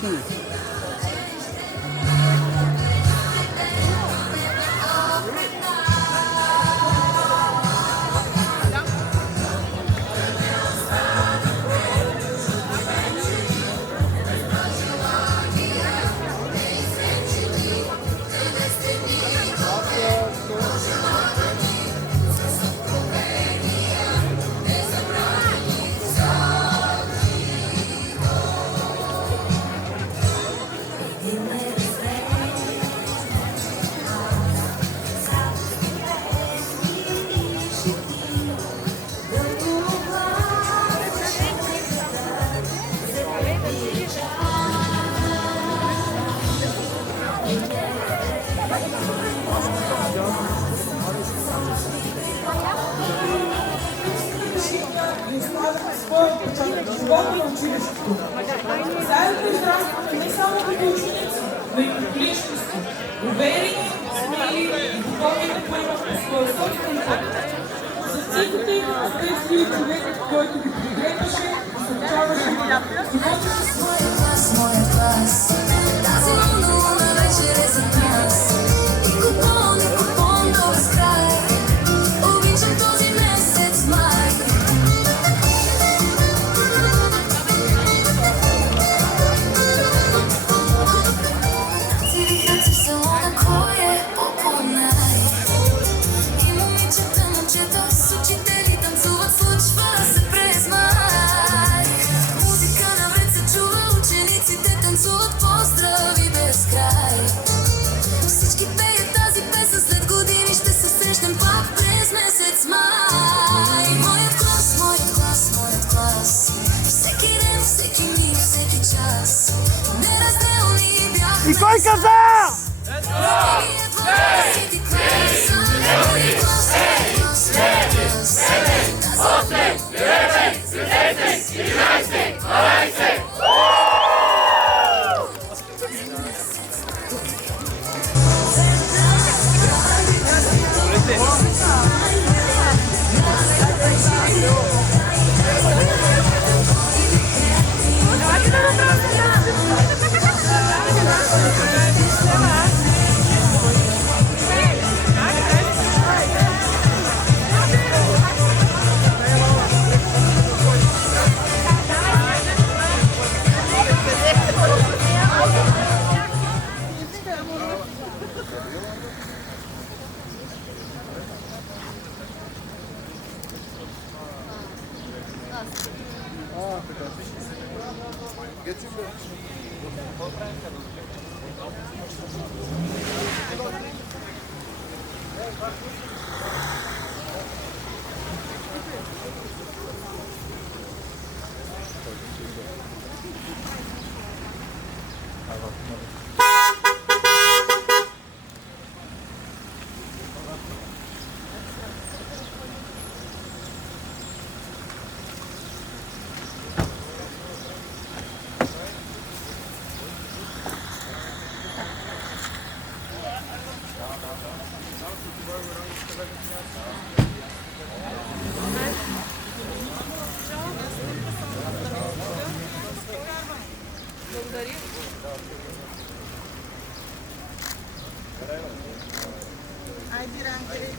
Синя. Животни в училището. Заедно израстват не само като ученици, но и като личности. Уверени, смели и готови да поемат по своя собствен път. Сърцето им впоследствие човекът, който ги подкрепяше, насърчаваше живота си. Моя клас, тази луна вечер е за нас. И купон до безкрай. Обичам този месец май. Цивикаци в салона, кой е по-понай? И момичета с учители танцуват, случва се през май. Музика навред се чува, учениците танцуват, поздрави без край. Всички пеят тази песен, след години ще се срещнем пак през месец май. Моят клас, всеки ден, всеки миг, всеки час, неразделни бяхме. И кой каза?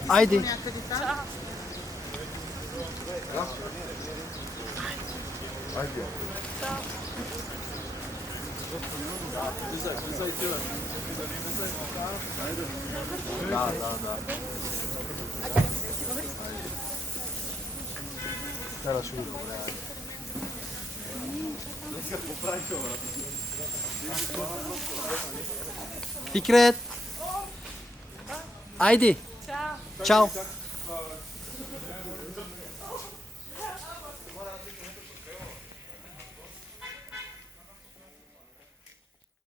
Айде. Fikret. Айде. Чао.